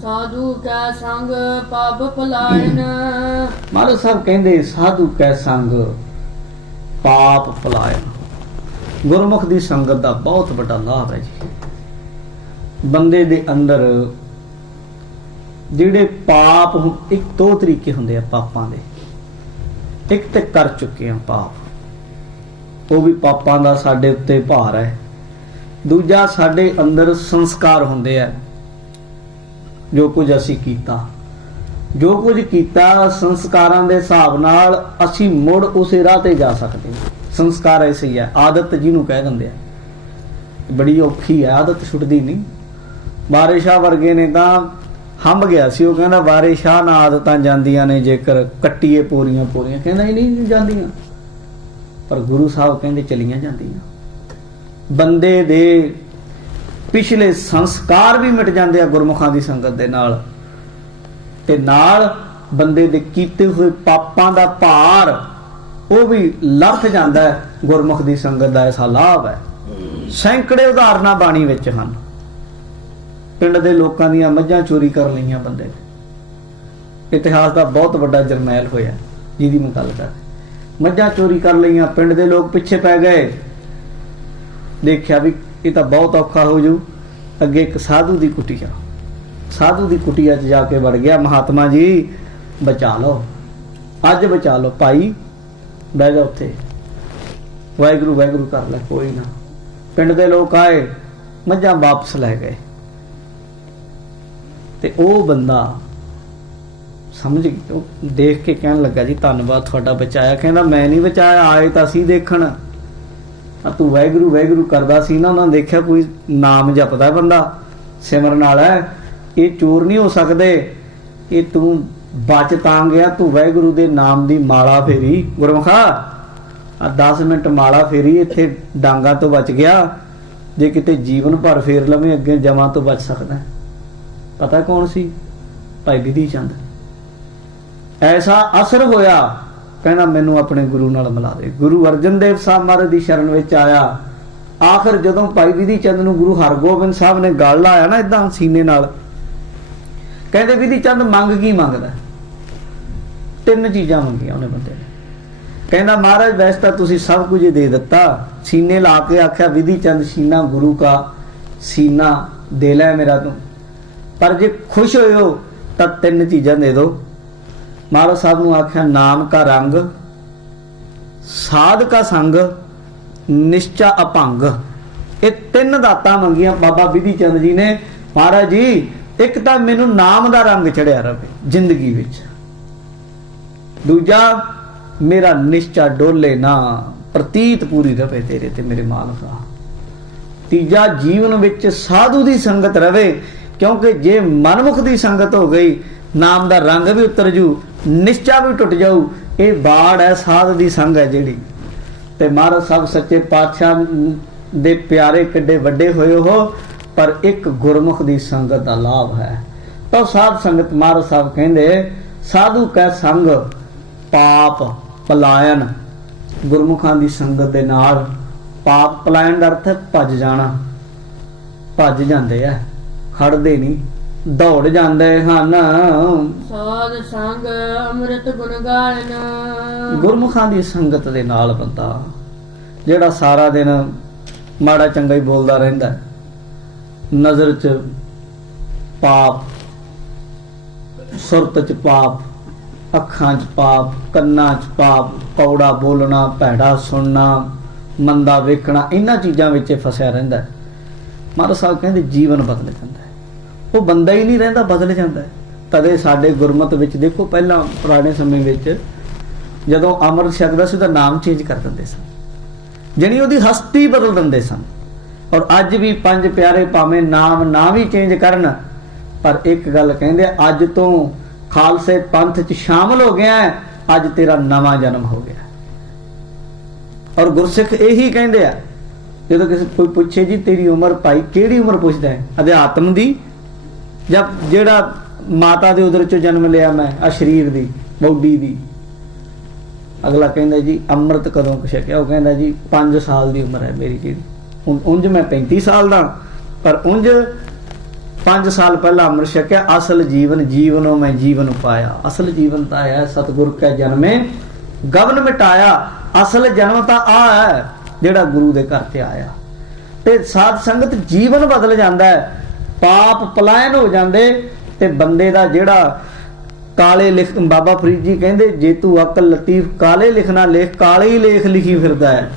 ਸਾਧੂ ਕੈ ਸੰਗ ਪਾਪ ਭੁਲਾਇਨ। ਮਹਾਰਾਜ ਸਾਹਿਬ ਕਹਿੰਦੇ ਸਾਧੂ ਕੈ ਸੰਗ ਪਾਪ ਭੁਲਾਇਨ। ਗੁਰਮੁਖ ਦੀ ਸੰਗਤ ਦਾ ਬਹੁਤ ਵੱਡਾ ਲਾਭ ਹੈ ਜੀ। ਬੰਦੇ ਦੇ ਅੰਦਰ ਜਿਹੜੇ ਪਾਪ, ਇੱਕ ਦੋ ਤਰੀਕੇ ਹੁੰਦੇ ਆ ਪਾਪਾਂ ਦੇ। ਇੱਕ ਤੇ ਕਰ ਚੁੱਕੇ ਆ ਪਾਪ, ਉਹ ਵੀ ਪਾਪਾਂ ਦਾ ਸਾਡੇ ਉੱਤੇ ਭਾਰ ਹੈ। ਦੂਜਾ ਸਾਡੇ ਅੰਦਰ ਸੰਸਕਾਰ ਹੁੰਦੇ ਆ, ਜੋ ਕੁਝ ਅਸੀਂ ਕੀਤਾ ਸੰਸਕਾਰਾਂ ਦੇ ਹਿਸਾਬ ਨਾਲ ਅਸੀਂ ਮੁੜ ਉਸੇ ਰਾਹ ਤੇ ਜਾ ਸਕਦੇ ਹਾਂ। ਸੰਸਕਾਰ ਐਸੇ ਹੀ ਹੈ, ਆਦਤ ਜਿਹਨੂੰ ਕਹਿ ਦਿੰਦੇ ਆ, ਬੜੀ ਔਖੀ ਹੈ, ਆਦਤ ਛੁੱਟਦੀ ਨਹੀਂ। ਵਾਰਿਸ ਸ਼ਾਹ ਵਰਗੇ ਨੇ ਤਾਂ ਹੰਭ ਗਿਆ ਸੀ, ਉਹ ਕਹਿੰਦਾ ਵਾਰਿਸ ਸ਼ਾਹ ਨਾਲ ਆਦਤਾਂ ਜਾਂਦੀਆਂ ਨੇ ਜੇਕਰ ਕੱਟੀਏ ਪੂਰੀਆਂ। ਕਹਿੰਦਾ ਹੀ ਨਹੀਂ ਜਾਂਦੀਆਂ, ਪਰ ਗੁਰੂ ਸਾਹਿਬ ਕਹਿੰਦੇ ਚਲੀਆਂ ਜਾਂਦੀਆਂ। ਬੰਦੇ ਦੇ ਪਿਛਲੇ ਸੰਸਕਾਰ ਵੀ ਮਿਟ ਜਾਂਦੇ ਆ ਗੁਰਮੁਖਾਂ ਦੀ ਸੰਗਤ ਦੇ ਨਾਲ, ਤੇ ਨਾਲ ਬੰਦੇ ਦੇ ਕੀਤੇ ਹੋਏ ਪਾਪਾਂ ਦਾ ਭਾਰ ਉਹ ਵੀ ਲੱਥ ਜਾਂਦਾ ਹੈ। ਗੁਰਮੁਖ ਦੀ ਸੰਗਤ ਦਾ ਐਸਾ ਲਾਭ ਹੈ। ਸੈਂਕੜੇ ਉਦਾਹਰਨਾਂ ਬਾਣੀ ਵਿੱਚ ਹਨ। ਪਿੰਡ ਦੇ ਲੋਕਾਂ ਦੀਆਂ ਮੱਝਾਂ ਚੋਰੀ ਕਰ ਲਈਆਂ ਬੰਦੇ ਨੇ, ਇਤਿਹਾਸ ਦਾ ਬਹੁਤ ਵੱਡਾ ਜਰਨੈਲ ਹੋਇਆ ਜਿਹਦੀ ਮੈਂ ਗੱਲ ਕਰ। ਮੱਝਾਂ ਚੋਰੀ ਕਰ ਲਈਆਂ, ਪਿੰਡ ਦੇ ਲੋਕ ਪਿੱਛੇ ਪੈ ਗਏ, ਦੇਖਿਆ ਵੀ ਇਹ ਤਾਂ ਬਹੁਤ ਔਖਾ ਹੋ ਜੂ। ਅੱਗੇ ਇੱਕ ਸਾਧੂ ਦੀ ਕੁਟੀਆ 'ਚ ਜਾ ਕੇ ਵੜ ਗਿਆ, ਮਹਾਤਮਾ ਜੀ ਬਚਾ ਲਓ, ਅੱਜ ਬਚਾ ਲਓ ਭਾਈ, ਬਹਿ ਜਾ ਉੱਥੇ, ਵਾਹਿਗੁਰੂ ਵਾਹਿਗੁਰੂ ਕਰ ਲੈ, ਕੋਈ ਨਾ। ਪਿੰਡ ਦੇ ਲੋਕ ਆਏ, ਮੱਝਾਂ ਵਾਪਸ ਲੈ ਗਏ, ਤੇ ਉਹ ਬੰਦਾ ਸਮਝ ਦੇਖ ਕੇ ਕਹਿਣ ਲੱਗਾ ਜੀ ਧੰਨਵਾਦ ਤੁਹਾਡਾ ਬਚਾਇਆ। ਕਹਿੰਦਾ ਮੈਂ ਨਹੀਂ ਬਚਾਇਆ, ਆਏ ਤਾਂ ਅਸੀਂ ਦੇਖਣ, ਤੂੰ ਵਾਹਿਗੁਰੂ ਵਾਹਿਗੁਰੂ ਕਰਦਾ ਸੀ ਨਾ, ਉਹਨਾਂ ਨੇ ਦੇਖਿਆ ਕੋਈ ਨਾਮ ਜਪਦਾ ਬੰਦਾ, ਸਿਮਰਨ ਵਾਲਾ ਹੈ, ਇਹ ਚੋਰ ਨਹੀਂ ਹੋ ਸਕਦੇ, ਇਹ ਤੂੰ ਬਚ ਤਾਂ ਗਿਆ, ਤੂੰ ਵਾਹਿਗੁਰੂ ਦੇ ਨਾਮ ਦੀ ਮਾਲਾ ਫੇਰੀ ਗੁਰਮੁਖਾ, 10 ਮਿੰਟ ਮਾਲਾ ਫੇਰੀ, ਇੱਥੇ ਡਾਂਗਾ ਤੋਂ ਬਚ ਗਿਆ। ਜੇ ਕਿਤੇ ਜੀਵਨ ਭਰ ਫੇਰ ਲਵੇਂ ਅੱਗੇ ਜਮਾਂ ਤੋਂ ਬਚ ਸਕਦਾ। ਪਤਾ ਕੌਣ ਸੀ? ਭਾਈ ਵਿਧੀ ਚੰਦ। ਐਸਾ ਅਸਰ ਹੋਇਆ, ਕਹਿੰਦਾ ਮੈਨੂੰ ਆਪਣੇ ਗੁਰੂ ਨਾਲ ਮਿਲਾ ਦੇ। ਗੁਰੂ ਅਰਜਨ ਦੇਵ ਸਾਹਿਬ ਮਹਾਰਾਜ ਦੀ ਸ਼ਰਨ ਵਿੱਚ ਆਇਆ। ਆਖਰ ਜਦੋਂ ਭਾਈ ਵਿਧੀ ਚੰਦ ਨੂੰ ਗੁਰੂ ਹਰਗੋਬਿੰਦ ਸਾਹਿਬ ਨੇ ਗਲ ਲਾਇਆ ਨਾ ਏਦਾਂ ਸੀਨੇ ਨਾਲ, ਕਹਿੰਦੇ ਵਿਧੀ ਚੰਦ ਮੰਗ ਕੀ ਮੰਗਦਾ? 3 ਚੀਜ਼ਾਂ ਮੰਗੀਆਂ ਉਹਨੇ ਬੰਦੇ ਨੇ। ਕਹਿੰਦਾ ਮਹਾਰਾਜ ਵੈਸੇ ਤਾਂ ਤੁਸੀਂ ਸਭ ਕੁਝ ਦੇ ਦਿੱਤਾ, ਸੀਨੇ ਲਾ ਕੇ ਆਖਿਆ ਵਿਧੀ ਚੰਦ ਸੀਨਾ ਗੁਰੂ ਕਾ ਸੀਨਾ ਦੇ ਲੈ ਮੇਰਾ ਤੂੰ, ਪਰ ਜੇ ਖੁਸ਼ ਹੋਏ ਹੋ ਤਾਂ 3 ਚੀਜ਼ਾਂ ਦੇ ਦਿਓ। ਮਹਾਰਾਜ ਸਾਹਿਬ ਨੂੰ ਆਖਿਆ ਨਾਮ ਕਾ ਰੰਗ, ਸਾਧ ਕਾ ਸੰਗ, ਨਿਸ਼ਚਾ ਅਭੰਗ। ਇਹ 3 ਦਾਤਾਂ ਮੰਗੀਆਂ ਬਾਬਾ ਵਿਧੀ ਚੰਦ ਜੀ ਨੇ। ਮਹਾਰਾਜ ਜੀ ਇੱਕ ਤਾਂ ਮੈਨੂੰ ਨਾਮ ਦਾ ਰੰਗ ਚੜਿਆ ਰਵੇ ਜ਼ਿੰਦਗੀ ਵਿੱਚ, ਦੂਜਾ ਮੇਰਾ ਨਿਸ਼ਚਾ ਡੋਲੇ ਨਾ, ਪ੍ਰਤੀਤ ਪੂਰੀ ਰਵੇ ਤੇਰੇ ਤੇ ਮੇਰੇ ਮਾਲਕਾ, ਤੀਜਾ ਜੀਵਨ ਵਿੱਚ ਸਾਧੂ ਦੀ ਸੰਗਤ ਰਵੇ, ਕਿਉਂਕਿ ਜੇ ਮਨਮੁਖ ਦੀ ਸੰਗਤ ਹੋ ਗਈ ਨਾਮ ਦਾ ਰੰਗ ਵੀ ਉਤਰ ਜੂ, ਨਿਸ਼ਚਾ ਵੀ ਟੁੱਟ ਜਾਊ। ਇਹ ਬਾੜ ਹੈ ਸਾਧ ਦੀ ਸੰਗ ਹੈ ਜਿਹੜੀ। ਤੇ ਮਹਾਰਾਜ ਸਾਹਿਬ ਸੱਚੇ ਪਾਤਸ਼ਾਹ ਦੇ ਪਿਆਰੇ ਕਿੱਡੇ ਵੱਡੇ ਹੋਏ ਹੋ, ਪਰ ਇੱਕ ਗੁਰਮੁਖ ਦੀ ਸੰਗਤ ਦਾ ਲਾਭ ਹੈ। ਤਾਂ ਸਾਧ ਸੰਗਤ ਮਹਾਰਾਜ ਸਾਹਿਬ ਕਹਿੰਦੇ ਸਾਧੂ ਕੈ ਸੰਗ ਪਾਪ ਪਲਾਇਨ। ਗੁਰਮੁਖਾਂ ਦੀ ਸੰਗਤ ਦੇ ਨਾਲ ਪਾਪ ਪਲਾਇਨ ਦਾ ਅਰਥ ਹੈ ਭੱਜ ਜਾਣਾ। ਭੱਜ ਜਾਂਦੇ ਆ, ਖੜਦੇ ਨਹੀਂ, ਦੌੜ ਜਾਂਦੇ ਹਨ। ਸਾਧ ਸੰਗ ਅੰਮ੍ਰਿਤ ਗੁਣ ਗਾਇਨ। ਗੁਰਮੁਖਾਂ ਦੀ ਸੰਗਤ ਦੇ ਨਾਲ ਬੰਦਾ ਜਿਹੜਾ ਸਾਰਾ ਦਿਨ ਮਾੜਾ ਚੰਗਾ ਹੀ ਬੋਲਦਾ ਰਹਿੰਦਾ, ਨਜ਼ਰ 'ਚ ਪਾਪ, ਸੁਰਤ 'ਚ ਪਾਪ, ਅੱਖਾਂ 'ਚ ਪਾਪ, ਕੰਨਾਂ 'ਚ ਪਾਪ, ਕੌੜਾ ਬੋਲਣਾ, ਭੈੜਾ ਸੁਣਨਾ, ਮੰਦਾ ਵੇਖਣਾ, ਇਹਨਾਂ ਚੀਜ਼ਾਂ ਵਿੱਚ ਫਸਿਆ ਰਹਿੰਦਾ। ਮਹਾਰਾਜ ਸਾਹਿਬ ਕਹਿੰਦੇ ਜੀਵਨ ਬਦਲ ਜਾਂਦਾ ਹੈ। ਉਹ ਬੰਦਾ ਹੀ ਨਹੀਂ ਰਹਿੰਦਾ, ਬਦਲ ਜਾਂਦਾ ਹੈ। ਤਦੇ ਸਾਡੇ ਗੁਰਮਤ ਵਿੱਚ ਦੇਖੋ, ਪਹਿਲਾਂ ਪੁਰਾਣੇ ਸਮੇਂ ਵਿੱਚ ਜਦੋਂ ਅੰਮ੍ਰਿਤ ਛਕਦਾ ਸੀ ਉਹਦਾ ਨਾਮ ਚੇਂਜ ਕਰ ਦਿੰਦੇ ਸਨ, ਜਾਣੀ ਉਹਦੀ ਹਸਤੀ ਬਦਲ ਦਿੰਦੇ ਸਨ। ਔਰ ਅੱਜ ਵੀ ਪੰਜ ਪਿਆਰੇ ਭਾਵੇਂ ਨਾਮ ਵੀ ਚੇਂਜ ਕਰਨ, ਪਰ ਇੱਕ ਗੱਲ ਕਹਿੰਦੇ ਅੱਜ ਤੋਂ ਖਾਲਸੇ ਪੰਥ 'ਚ ਸ਼ਾਮਲ ਹੋ ਗਿਆ ਹੈ, ਅੱਜ ਤੇਰਾ ਨਵਾਂ ਜਨਮ ਹੋ ਗਿਆ। ਔਰ ਗੁਰਸਿੱਖ ਇਹੀ ਕਹਿੰਦੇ ਆ, ਜਦੋਂ ਕਿਸੇ ਕੋਈ ਪੁੱਛੇ ਜੀ ਤੇਰੀ ਉਮਰ ਭਾਈ, ਕਿਹੜੀ ਉਮਰ ਪੁੱਛਦਾ ਹੈ? ਅਧਿਆਤਮ ਦੀ ਜਾਂ ਜਿਹੜਾ ਮਾਤਾ ਦੇ ਉਦਰ ਚੋਂ ਜਨਮ ਲਿਆ ਮੈਂ, ਆ ਸਰੀਰ ਦੀ ਬੌਡੀ ਦੀ? ਅਗਲਾ ਕਹਿੰਦਾ ਜੀ ਅੰਮ੍ਰਿਤ ਕਦੋਂ ਛਕਿਆ? ਉਹ ਕਹਿੰਦਾ ਜੀ 5 ਸਾਲ ਦੀ ਉਮਰ ਹੈ ਮੇਰੀ ਜਿਹੜੀ। ਉਂਝ ਮੈਂ 35 ਸਾਲ ਦਾ, ਪਰ ਉਂਝ 5 ਸਾਲ ਪਹਿਲਾਂ ਅੰਮ੍ਰਿਤ ਛਕਿਆ। ਅਸਲ ਜੀਵਨੋਂ ਮੈਂ ਜੀਵਨ ਪਾਇਆ। ਅਸਲ ਜੀਵਨ ਤਾਂ ਆਇਆ ਸਤਿਗੁਰ ਕੈ ਜਨਮੇ ਗਵਨ ਮਿਟਾਇਆ। ਅਸਲ ਜਨਮ ਤਾਂ ਆ ਹੈ ਜਿਹੜਾ ਗੁਰੂ ਦੇ ਘਰ ਤੇ ਆਇਆ। ਤੇ ਸਾਧ ਸੰਗਤ ਜੀਵਨ ਬਦਲ ਜਾਂਦਾ ਹੈ, ਪਾਪ ਪਲਾਇਨ ਹੋ ਜਾਂਦੇ, ਤੇ ਬੰਦੇ ਦਾ ਜਿਹੜਾ ਕਾਲੇ ਲਿਖ, ਬਾਬਾ ਫਰੀਦ ਜੀ ਕਹਿੰਦੇ ਜੇ ਤੂੰ ਅਕਲ ਲਤੀਫ ਕਾਲੇ ਲਿਖਣਾ ਲਿਖ, ਕਾਲੇ ਹੀ ਲੇਖ ਲਿਖੀ ਫਿਰਦਾ ਹੈ।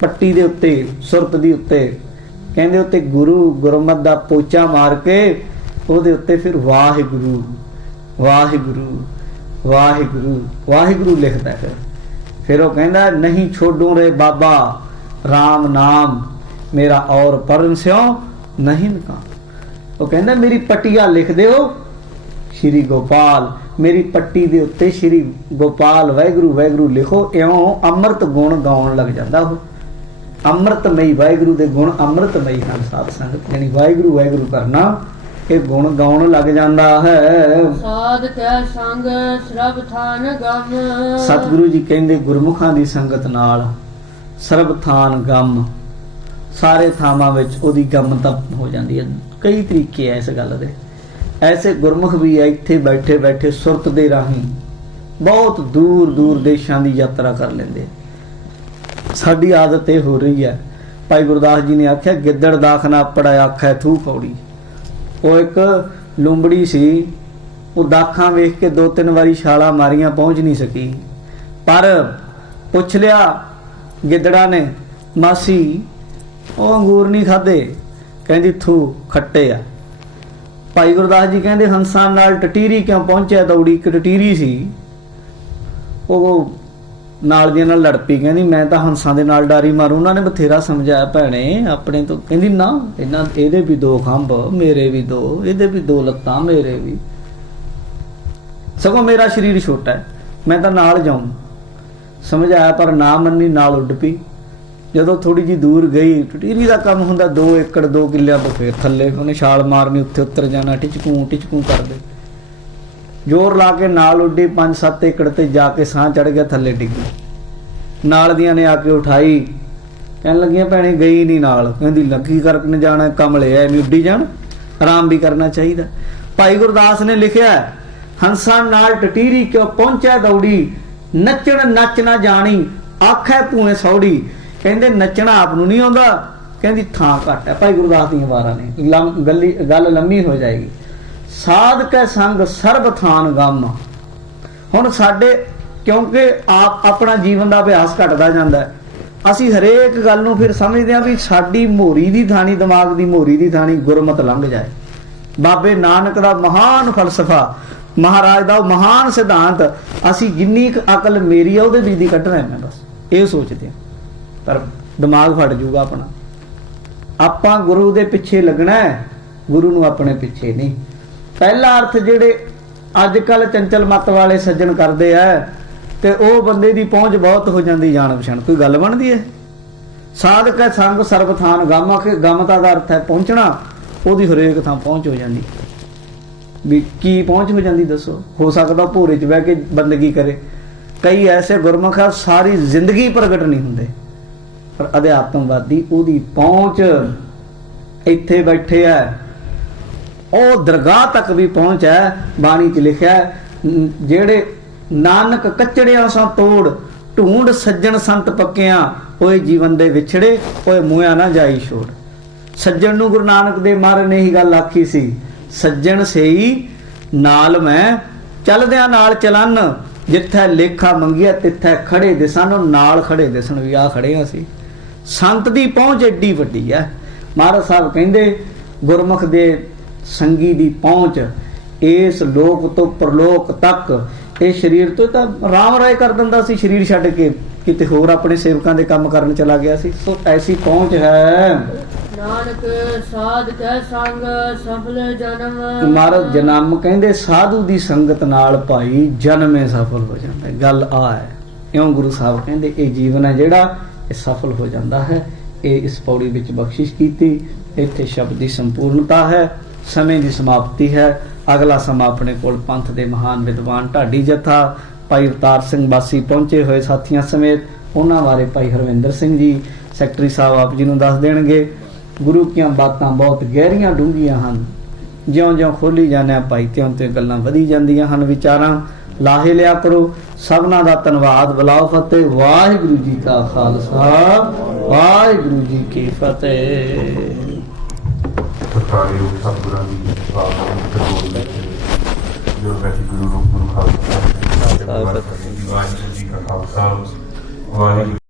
ਪੱਟੀ ਦੇ ਉੱਤੇ, ਸੁਰਤ ਦੀ ਉੱਤੇ, ਕਹਿੰਦੇ ਉੱਤੇ ਗੁਰੂ ਗੁਰਮਤ ਦਾ ਪੋਚਾ ਮਾਰ ਕੇ ਉਹਦੇ ਉੱਤੇ ਫਿਰ ਵਾਹਿਗੁਰੂ ਵਾਹਿਗੁਰੂ ਵਾਹਿਗੁਰੂ ਵਾਹਿਗੁਰੂ ਲਿਖਦਾ ਹੈ। ਫਿਰ ਉਹ ਕਹਿੰਦਾ ਨਹੀਂ ਛੋਡੂ ਰੇ ਬਾਬਾ ਰਾਮ ਨਾਮ ਮੇਰਾ ਔਰ ਪਰਨ ਸਿਓ ਨਹੀਂ ਨਿਕਾ। ਉਹ ਕਹਿੰਦਾ ਮੇਰੀ ਪੱਟੀਆਂ ਲਿਖ ਦਿਓ ਸ਼੍ਰੀ ਗੋਪਾਲ, ਮੇਰੀ ਪੱਟੀ ਦੇ ਉੱਤੇ ਸ਼੍ਰੀ ਗੋਪਾਲ ਵਾਹਿਗੁਰੂ ਵਾਹਿਗੁਰੂ ਲਿਖੋ। ਇਉਂ ਅੰਮ੍ਰਿਤ ਗੁਣ ਗਾਉਣ ਲੱਗ ਜਾਂਦਾ ਉਹ। ਅੰਮ੍ਰਿਤਮਈ ਵਾਹਿਗੁਰੂ ਦੇ ਗੁਣ ਅੰਮ੍ਰਿਤਮਈ ਹਨ ਸਾਧ ਸੰਗਤ, ਯਾਨੀ ਵਾਹਿਗੁਰੂ ਵਾਹਿਗੁਰੂ ਕਰਨਾ ਇਹ ਗੁਣ ਗਾਉਣ ਲੱਗ ਜਾਂਦਾ ਹੈ। ਸਾਧ ਕੈ ਸੰਗ ਸਰਬ ਥਾਨ ਗਮ। ਸਤਿਗੁਰੂ ਜੀ ਕਹਿੰਦੇ ਗੁਰਮੁਖਾਂ ਦੀ ਸੰਗਤ ਨਾਲ ਸਰਬ ਥਾਨ ਗਮ, ਸਾਰੇ ਥਾਵਾਂ ਵਿੱਚ ਉਹਦੀ ਗਮਤਾ ਹੋ ਜਾਂਦੀ ਹੈ। ਕਈ ਤਰੀਕੇ ਐ ਇਸ ਗੱਲ ਦੇ। ਐਸੇ ਗੁਰਮੁਖ ਵੀ ਹੈ ਇੱਥੇ ਬੈਠੇ ਬੈਠੇ ਸੁਰਤ ਦੇ ਰਾਹੀਂ ਬਹੁਤ ਦੂਰ ਦੂਰ ਦੇਸ਼ਾਂ ਦੀ ਯਾਤਰਾ ਕਰ ਲੈਂਦੇ। ਸਾਡੀ ਆਦਤ ਇਹ ਹੋ ਰਹੀ ਹੈ। ਭਾਈ ਗੁਰਦਾਸ ਜੀ ਨੇ ਆਖਿਆ ਗਿੱਦੜ ਦਾਖ ਨਾ ਪੜਿਆ ਆਖਿਆ ਥੂ ਕੌੜੀ। ਉਹ ਇੱਕ ਲੂੰਬੜੀ ਸੀ, ਉਹ ਦਾਖਾਂ ਵੇਖ ਕੇ 2-3 ਵਾਰੀ ਛਾਲਾਂ ਮਾਰੀਆਂ, ਪਹੁੰਚ ਨਹੀਂ ਸਕੀ। ਪਰ ਪੁੱਛ ਲਿਆ ਗਿੱਦੜਾ ਨੇ, ਮਾਸੀ ਉਹ ਅੰਗੂਰ ਨਹੀਂ ਖਾਦੇ? ਕਹਿੰਦੀ ਥੂ ਖੱਟੇ ਆ। ਭਾਈ ਗੁਰਦਾਸ ਜੀ ਕਹਿੰਦੇ ਹੰਸਾਂ ਨਾਲ ਟਟੀਰੀ ਕਿਉਂ ਪਹੁੰਚਿਆ ਦੌੜੀ? ਇੱਕ ਟਟੀਰੀ ਸੀ, ਉਹ ਨਾਲ ਦੀਆਂ ਨਾਲ ਲੜ ਪਈ। ਕਹਿੰਦੀ ਮੈਂ ਤਾਂ ਹੰਸਾਂ ਦੇ ਨਾਲ ਡਾਰੀ ਮਾਰੂ। ਉਹਨਾਂ ਨੇ ਬਥੇਰਾ ਸਮਝਾਇਆ ਭੈਣੇ ਆਪਣੇ ਤੋਂ। ਕਹਿੰਦੀ ਨਾ ਇਹਨਾਂ ਇਹਦੇ ਵੀ 2 ਖੰਭ ਮੇਰੇ ਵੀ 2, ਇਹਦੇ ਵੀ 2 ਲੱਤਾਂ ਮੇਰੇ ਵੀ, ਸਗੋਂ ਮੇਰਾ ਸਰੀਰ ਛੋਟਾ ਹੈ, ਮੈਂ ਤਾਂ ਨਾਲ ਜਾਊਂ। ਸਮਝਾਇਆ ਪਰ ਨਾ ਮੰਨੀ, ਨਾਲ ਉੱਡ ਪਈ। ਜਦੋਂ ਥੋੜੀ ਜੀ ਦੂਰ ਗਈ, ਟਟੀਰੀ ਦਾ ਕੰਮ ਹੁੰਦਾ 2 ਏਕੜ 2 ਕਿੱਲਿਆਂ ਤੋਂ ਫੇਰ ਥੱਲੇ ਉਹਨੇ ਛਾਲ ਮਾਰਨੀ, ਉੱਥੇ ਉਤਰ ਜਾਣਾ, ਟਿਚਕੂ ਕਰਦੇ। ਜ਼ੋਰ ਲਾ ਕੇ ਨਾਲ ਉੱਡੀ, 5-7 ਏਕੜ ਤੇ ਜਾ ਕੇ ਸਾਹ ਚੜ ਗਿਆ, ਥੱਲੇ ਡਿੱਗੀ। ਨਾਲ ਦੀਆਂ ਨੇ ਆ ਕੇ ਉਠਾਈ, ਕਹਿਣ ਲੱਗੀਆਂ ਭੈਣੇ ਗਈ ਨਹੀਂ ਨਾਲ। ਕਹਿੰਦੀ ਲੱਗੀ ਕਰਨ ਜਾਣਾ, ਕਮਲੇ ਐ ਨਹੀਂ ਉੱਡੀ ਜਾਣ, ਆਰਾਮ ਵੀ ਕਰਨਾ ਚਾਹੀਦਾ। ਭਾਈ ਗੁਰਦਾਸ ਨੇ ਲਿਖਿਆ ਹੰਸਾਂ ਨਾਲ ਟਟੀਰੀ ਕਿਉਂ ਪਹੁੰਚਿਆ ਦੌੜੀ, ਨੱਚਣ ਨੱਚ ਨਾ ਜਾਣੀ ਆਖੈ ਭੂਏ ਸੌੜੀ। ਕਹਿੰਦੇ ਨੱਚਣਾ ਆਪ ਨੂੰ ਨਹੀਂ ਆਉਂਦਾ, ਕਹਿੰਦੀ ਥਾਂ ਘੱਟ ਹੈ। ਭਾਈ ਗੁਰਦਾਸ ਦੀਆਂ ਵਾਰਾਂ ਨੇ, ਗੱਲ ਲੰਮੀ ਹੋ ਜਾਏਗੀ। ਸਾਧ ਕੈ ਸੰਗ ਸਰਬ ਥਾਨ ਗਮ। ਹੁਣ ਸਾਡੇ ਕਿਉਂਕਿ ਆਪਣਾ ਜੀਵਨ ਦਾ ਅਭਿਆਸ ਘਟਦਾ ਜਾਂਦਾ, ਅਸੀਂ ਹਰੇਕ ਗੱਲ ਨੂੰ ਫਿਰ ਸਮਝਦੇ ਹਾਂ ਵੀ ਸਾਡੀ ਮੋਰੀ ਦੀ ਥਾਣੀ, ਦਿਮਾਗ ਦੀ ਮੋਰੀ ਦੀ ਥਾਣੀ ਗੁਰਮਤ ਲੰਘ ਜਾਏ। ਬਾਬੇ ਨਾਨਕ ਦਾ ਮਹਾਨ ਫਲਸਫਾ, ਮਹਾਰਾਜ ਦਾ ਮਹਾਨ ਸਿਧਾਂਤ, ਅਸੀਂ ਜਿੰਨੀ ਕੁ ਅਕਲ ਮੇਰੀ ਆ ਉਹਦੇ ਵਿੱਚ ਦੀ ਕੱਢਣਾ ਮੈਂ ਬਸ ਇਹ ਸੋਚਦੇ ਹਾਂ, ਪਰ ਦਿਮਾਗ ਫਟ ਜੂਗਾ ਆਪਣਾ। ਆਪਾਂ ਗੁਰੂ ਦੇ ਪਿੱਛੇ ਲੱਗਣਾ ਹੈ, ਗੁਰੂ ਨੂੰ ਆਪਣੇ ਪਿੱਛੇ ਨਹੀਂ। ਪਹਿਲਾ ਅਰਥ ਜਿਹੜੇ ਅੱਜ ਕੱਲ ਚੰਚਲ ਮੱਤ ਵਾਲੇ ਸੱਜਣ ਕਰਦੇ ਆ, ਤੇ ਉਹ ਬੰਦੇ ਦੀ ਪਹੁੰਚ ਬਹੁਤ ਹੋ ਜਾਂਦੀ ਜਾਣ ਪਛਾਣ। ਕੋਈ ਗੱਲ ਬਣਦੀ ਹੈ? ਸਾਧਕ ਹੈ ਸੰਗ ਸਰਬ ਥਾਨ ਗਮ, ਆਖੇ ਗਮਤਾ ਦਾ ਅਰਥ ਹੈ ਪਹੁੰਚਣਾ, ਉਹਦੀ ਹਰੇਕ ਥਾਂ ਪਹੁੰਚ ਹੋ ਜਾਂਦੀ। ਵੀ ਕੀ ਪਹੁੰਚ ਹੋ ਜਾਂਦੀ ਦੱਸੋ? ਹੋ ਸਕਦਾ ਭੋਰੇ 'ਚ ਬਹਿ ਕੇ ਬੰਦਗੀ ਕਰੇ। ਕਈ ਐਸੇ ਗੁਰਮੁਖ ਆ ਸਾਰੀ ਜ਼ਿੰਦਗੀ ਪ੍ਰਗਟ ਨਹੀਂ ਹੁੰਦੇ, ਪਰ ਅਧਿਆਤਮਵਾਦੀ ਉਹਦੀ ਪਹੁੰਚ ਇੱਥੇ ਬੈਠੇ ਆ, ਉਹ ਦਰਗਾਹ ਤੱਕ ਵੀ ਪਹੁੰਚ ਹੈ। ਬਾਣੀ 'ਚ ਲਿਖਿਆ ਜਿਹੜੇ ਨਾਨਕ ਕੱਚੜਿਆਂ ਸਾਂ ਤੋੜ, ਢੂੰਡ ਸੱਜਣ ਸੰਤ ਪੱਕਿਆਂ, ਓਏ ਜੀਵਨ ਦੇ ਵਿਛੜੇ, ਓਏ ਮੂੰਹਾਂ ਨਾ ਜਾਈ ਛੋੜ। ਸੱਜਣ ਨੂੰ ਗੁਰੂ ਨਾਨਕ ਦੇਵ ਮਹਾਰਾਜ ਨੇ ਇਹੀ ਗੱਲ ਆਖੀ ਸੀ, ਸੱਜਣ ਸਹੀ ਨਾਲ ਮੈਂ ਚੱਲਦਿਆਂ ਨਾਲ ਚਲਨ, ਜਿੱਥੇ ਲੇਖਾ ਮੰਗਿਆ ਤਿੱਥੇ ਖੜੇ ਦਿਸਣ। ਨਾਲ ਖੜੇ ਦਿਸਣ ਵੀ ਆ ਖੜੇ ਆ ਸੀ। ਸੰਤ ਦੀ ਪਹੁੰਚ ਏਡੀ ਵੱਡੀ ਹੈ। ਮਹਾਰਾਜ ਸਾਹਿਬ ਕਹਿੰਦੇ ਗੁਰਮੁਖ ਦੇ ਸੰਗੀ ਦੀ ਪਹੁੰਚ ਇਸ ਲੋਕ ਤੋਂ ਪ੍ਰਲੋਕ ਤੱਕ, ਇਹ ਸਰੀਰ ਤੋਂ ਤਾਂ ਰਾਮ ਰਾਏ ਕਰ ਦਿੰਦਾ ਸੀ, ਸਰੀਰ ਛੱਡ ਕੇ ਕਿਤੇ ਹੋਰ ਆਪਣੇ ਸੇਵਕਾਂ ਦੇ ਕੰਮ ਕਰਨ ਚਲਾ ਗਿਆ ਸੀ। ਸੋ ਐਸੀ ਪਹੁੰਚ ਹੈ। ਨਾਨਕ ਸਾਧ ਕੈ ਸੰਗ ਸਫਲ ਜਨਮ। ਮਹਾਰਾਜ ਜਨਮ ਕਹਿੰਦੇ ਸਾਧੂ ਦੀ ਸੰਗਤ ਨਾਲ ਭਾਈ ਜਨਮੇ ਸਫਲ ਹੋ ਜਾਂਦਾ ਹੈ। ਗੱਲ ਆ ਹੈ, ਇਉਂ ਗੁਰੂ ਸਾਹਿਬ ਕਹਿੰਦੇ ਇਹ ਜੀਵਨ ਹੈ ਜਿਹੜਾ ਇਹ ਸਫਲ ਹੋ ਜਾਂਦਾ ਹੈ। ਇਹ ਇਸ ਪੌੜੀ ਵਿੱਚ ਬਖਸ਼ਿਸ਼ ਕੀਤੀ। ਇੱਥੇ ਸ਼ਬਦ ਦੀ ਸੰਪੂਰਨਤਾ ਹੈ, ਸਮੇਂ ਦੀ ਸਮਾਪਤੀ ਹੈ। ਅਗਲਾ ਸਮਾਂ ਆਪਣੇ ਕੋਲ ਪੰਥ ਦੇ ਮਹਾਨ ਵਿਦਵਾਨ ਢਾਡੀ ਜਥਾ ਭਾਈ ਅਵਤਾਰ ਸਿੰਘ ਬਾਸੀ ਪਹੁੰਚੇ ਹੋਏ ਸਾਥੀਆਂ ਸਮੇਤ, ਉਹਨਾਂ ਬਾਰੇ ਭਾਈ ਹਰਵਿੰਦਰ ਸਿੰਘ ਜੀ ਸੈਕਟਰੀ ਸਾਹਿਬ ਆਪ ਜੀ ਨੂੰ ਦੱਸ ਦੇਣਗੇ। ਗੁਰੂ ਦੀਆਂ ਬਾਤਾਂ ਬਹੁਤ ਗਹਿਰੀਆਂ ਡੂੰਘੀਆਂ ਹਨ। ਜਿਉਂ-ਜਿਉਂ ਖੋਲੀ ਜਾਂਦੇ ਆ ਭਾਈ, ਤਿਉਂ-ਤਿਉਂ ਗੱਲਾਂ ਵਧੀ ਜਾਂਦੀਆਂ ਹਨ। ਵਿਚਾਰਾਂ ਲਾਹੇ ਲਿਆ ਕਰੋ। ਸਭਨਾਂ ਦਾ ਧੰਨਵਾਦ। ਬੁਲਾਓ ਫਤਿਹ। ਵਾਹਿਗੁਰੂ ਜੀ ਕਾ ਖਾਲਸਾ, ਵਾਹਿਗੁਰੂ ਜੀ ਕੀ ਫਤਿਹ। ਸਰਕਾਰੀ ਸਤਿਗੁਰਾਂ ਦੀ ਬਾਤ ਜੋ ਵੈਸੇ ਗੁਰੂ ਰੂਪ ਨੂੰ ਖਾਲਸਾ ਵਾਹਿਗੁਰੂ ਜੀ ਕਾ ਖਾਲਸਾ ਵਾਹਿਗੁਰੂ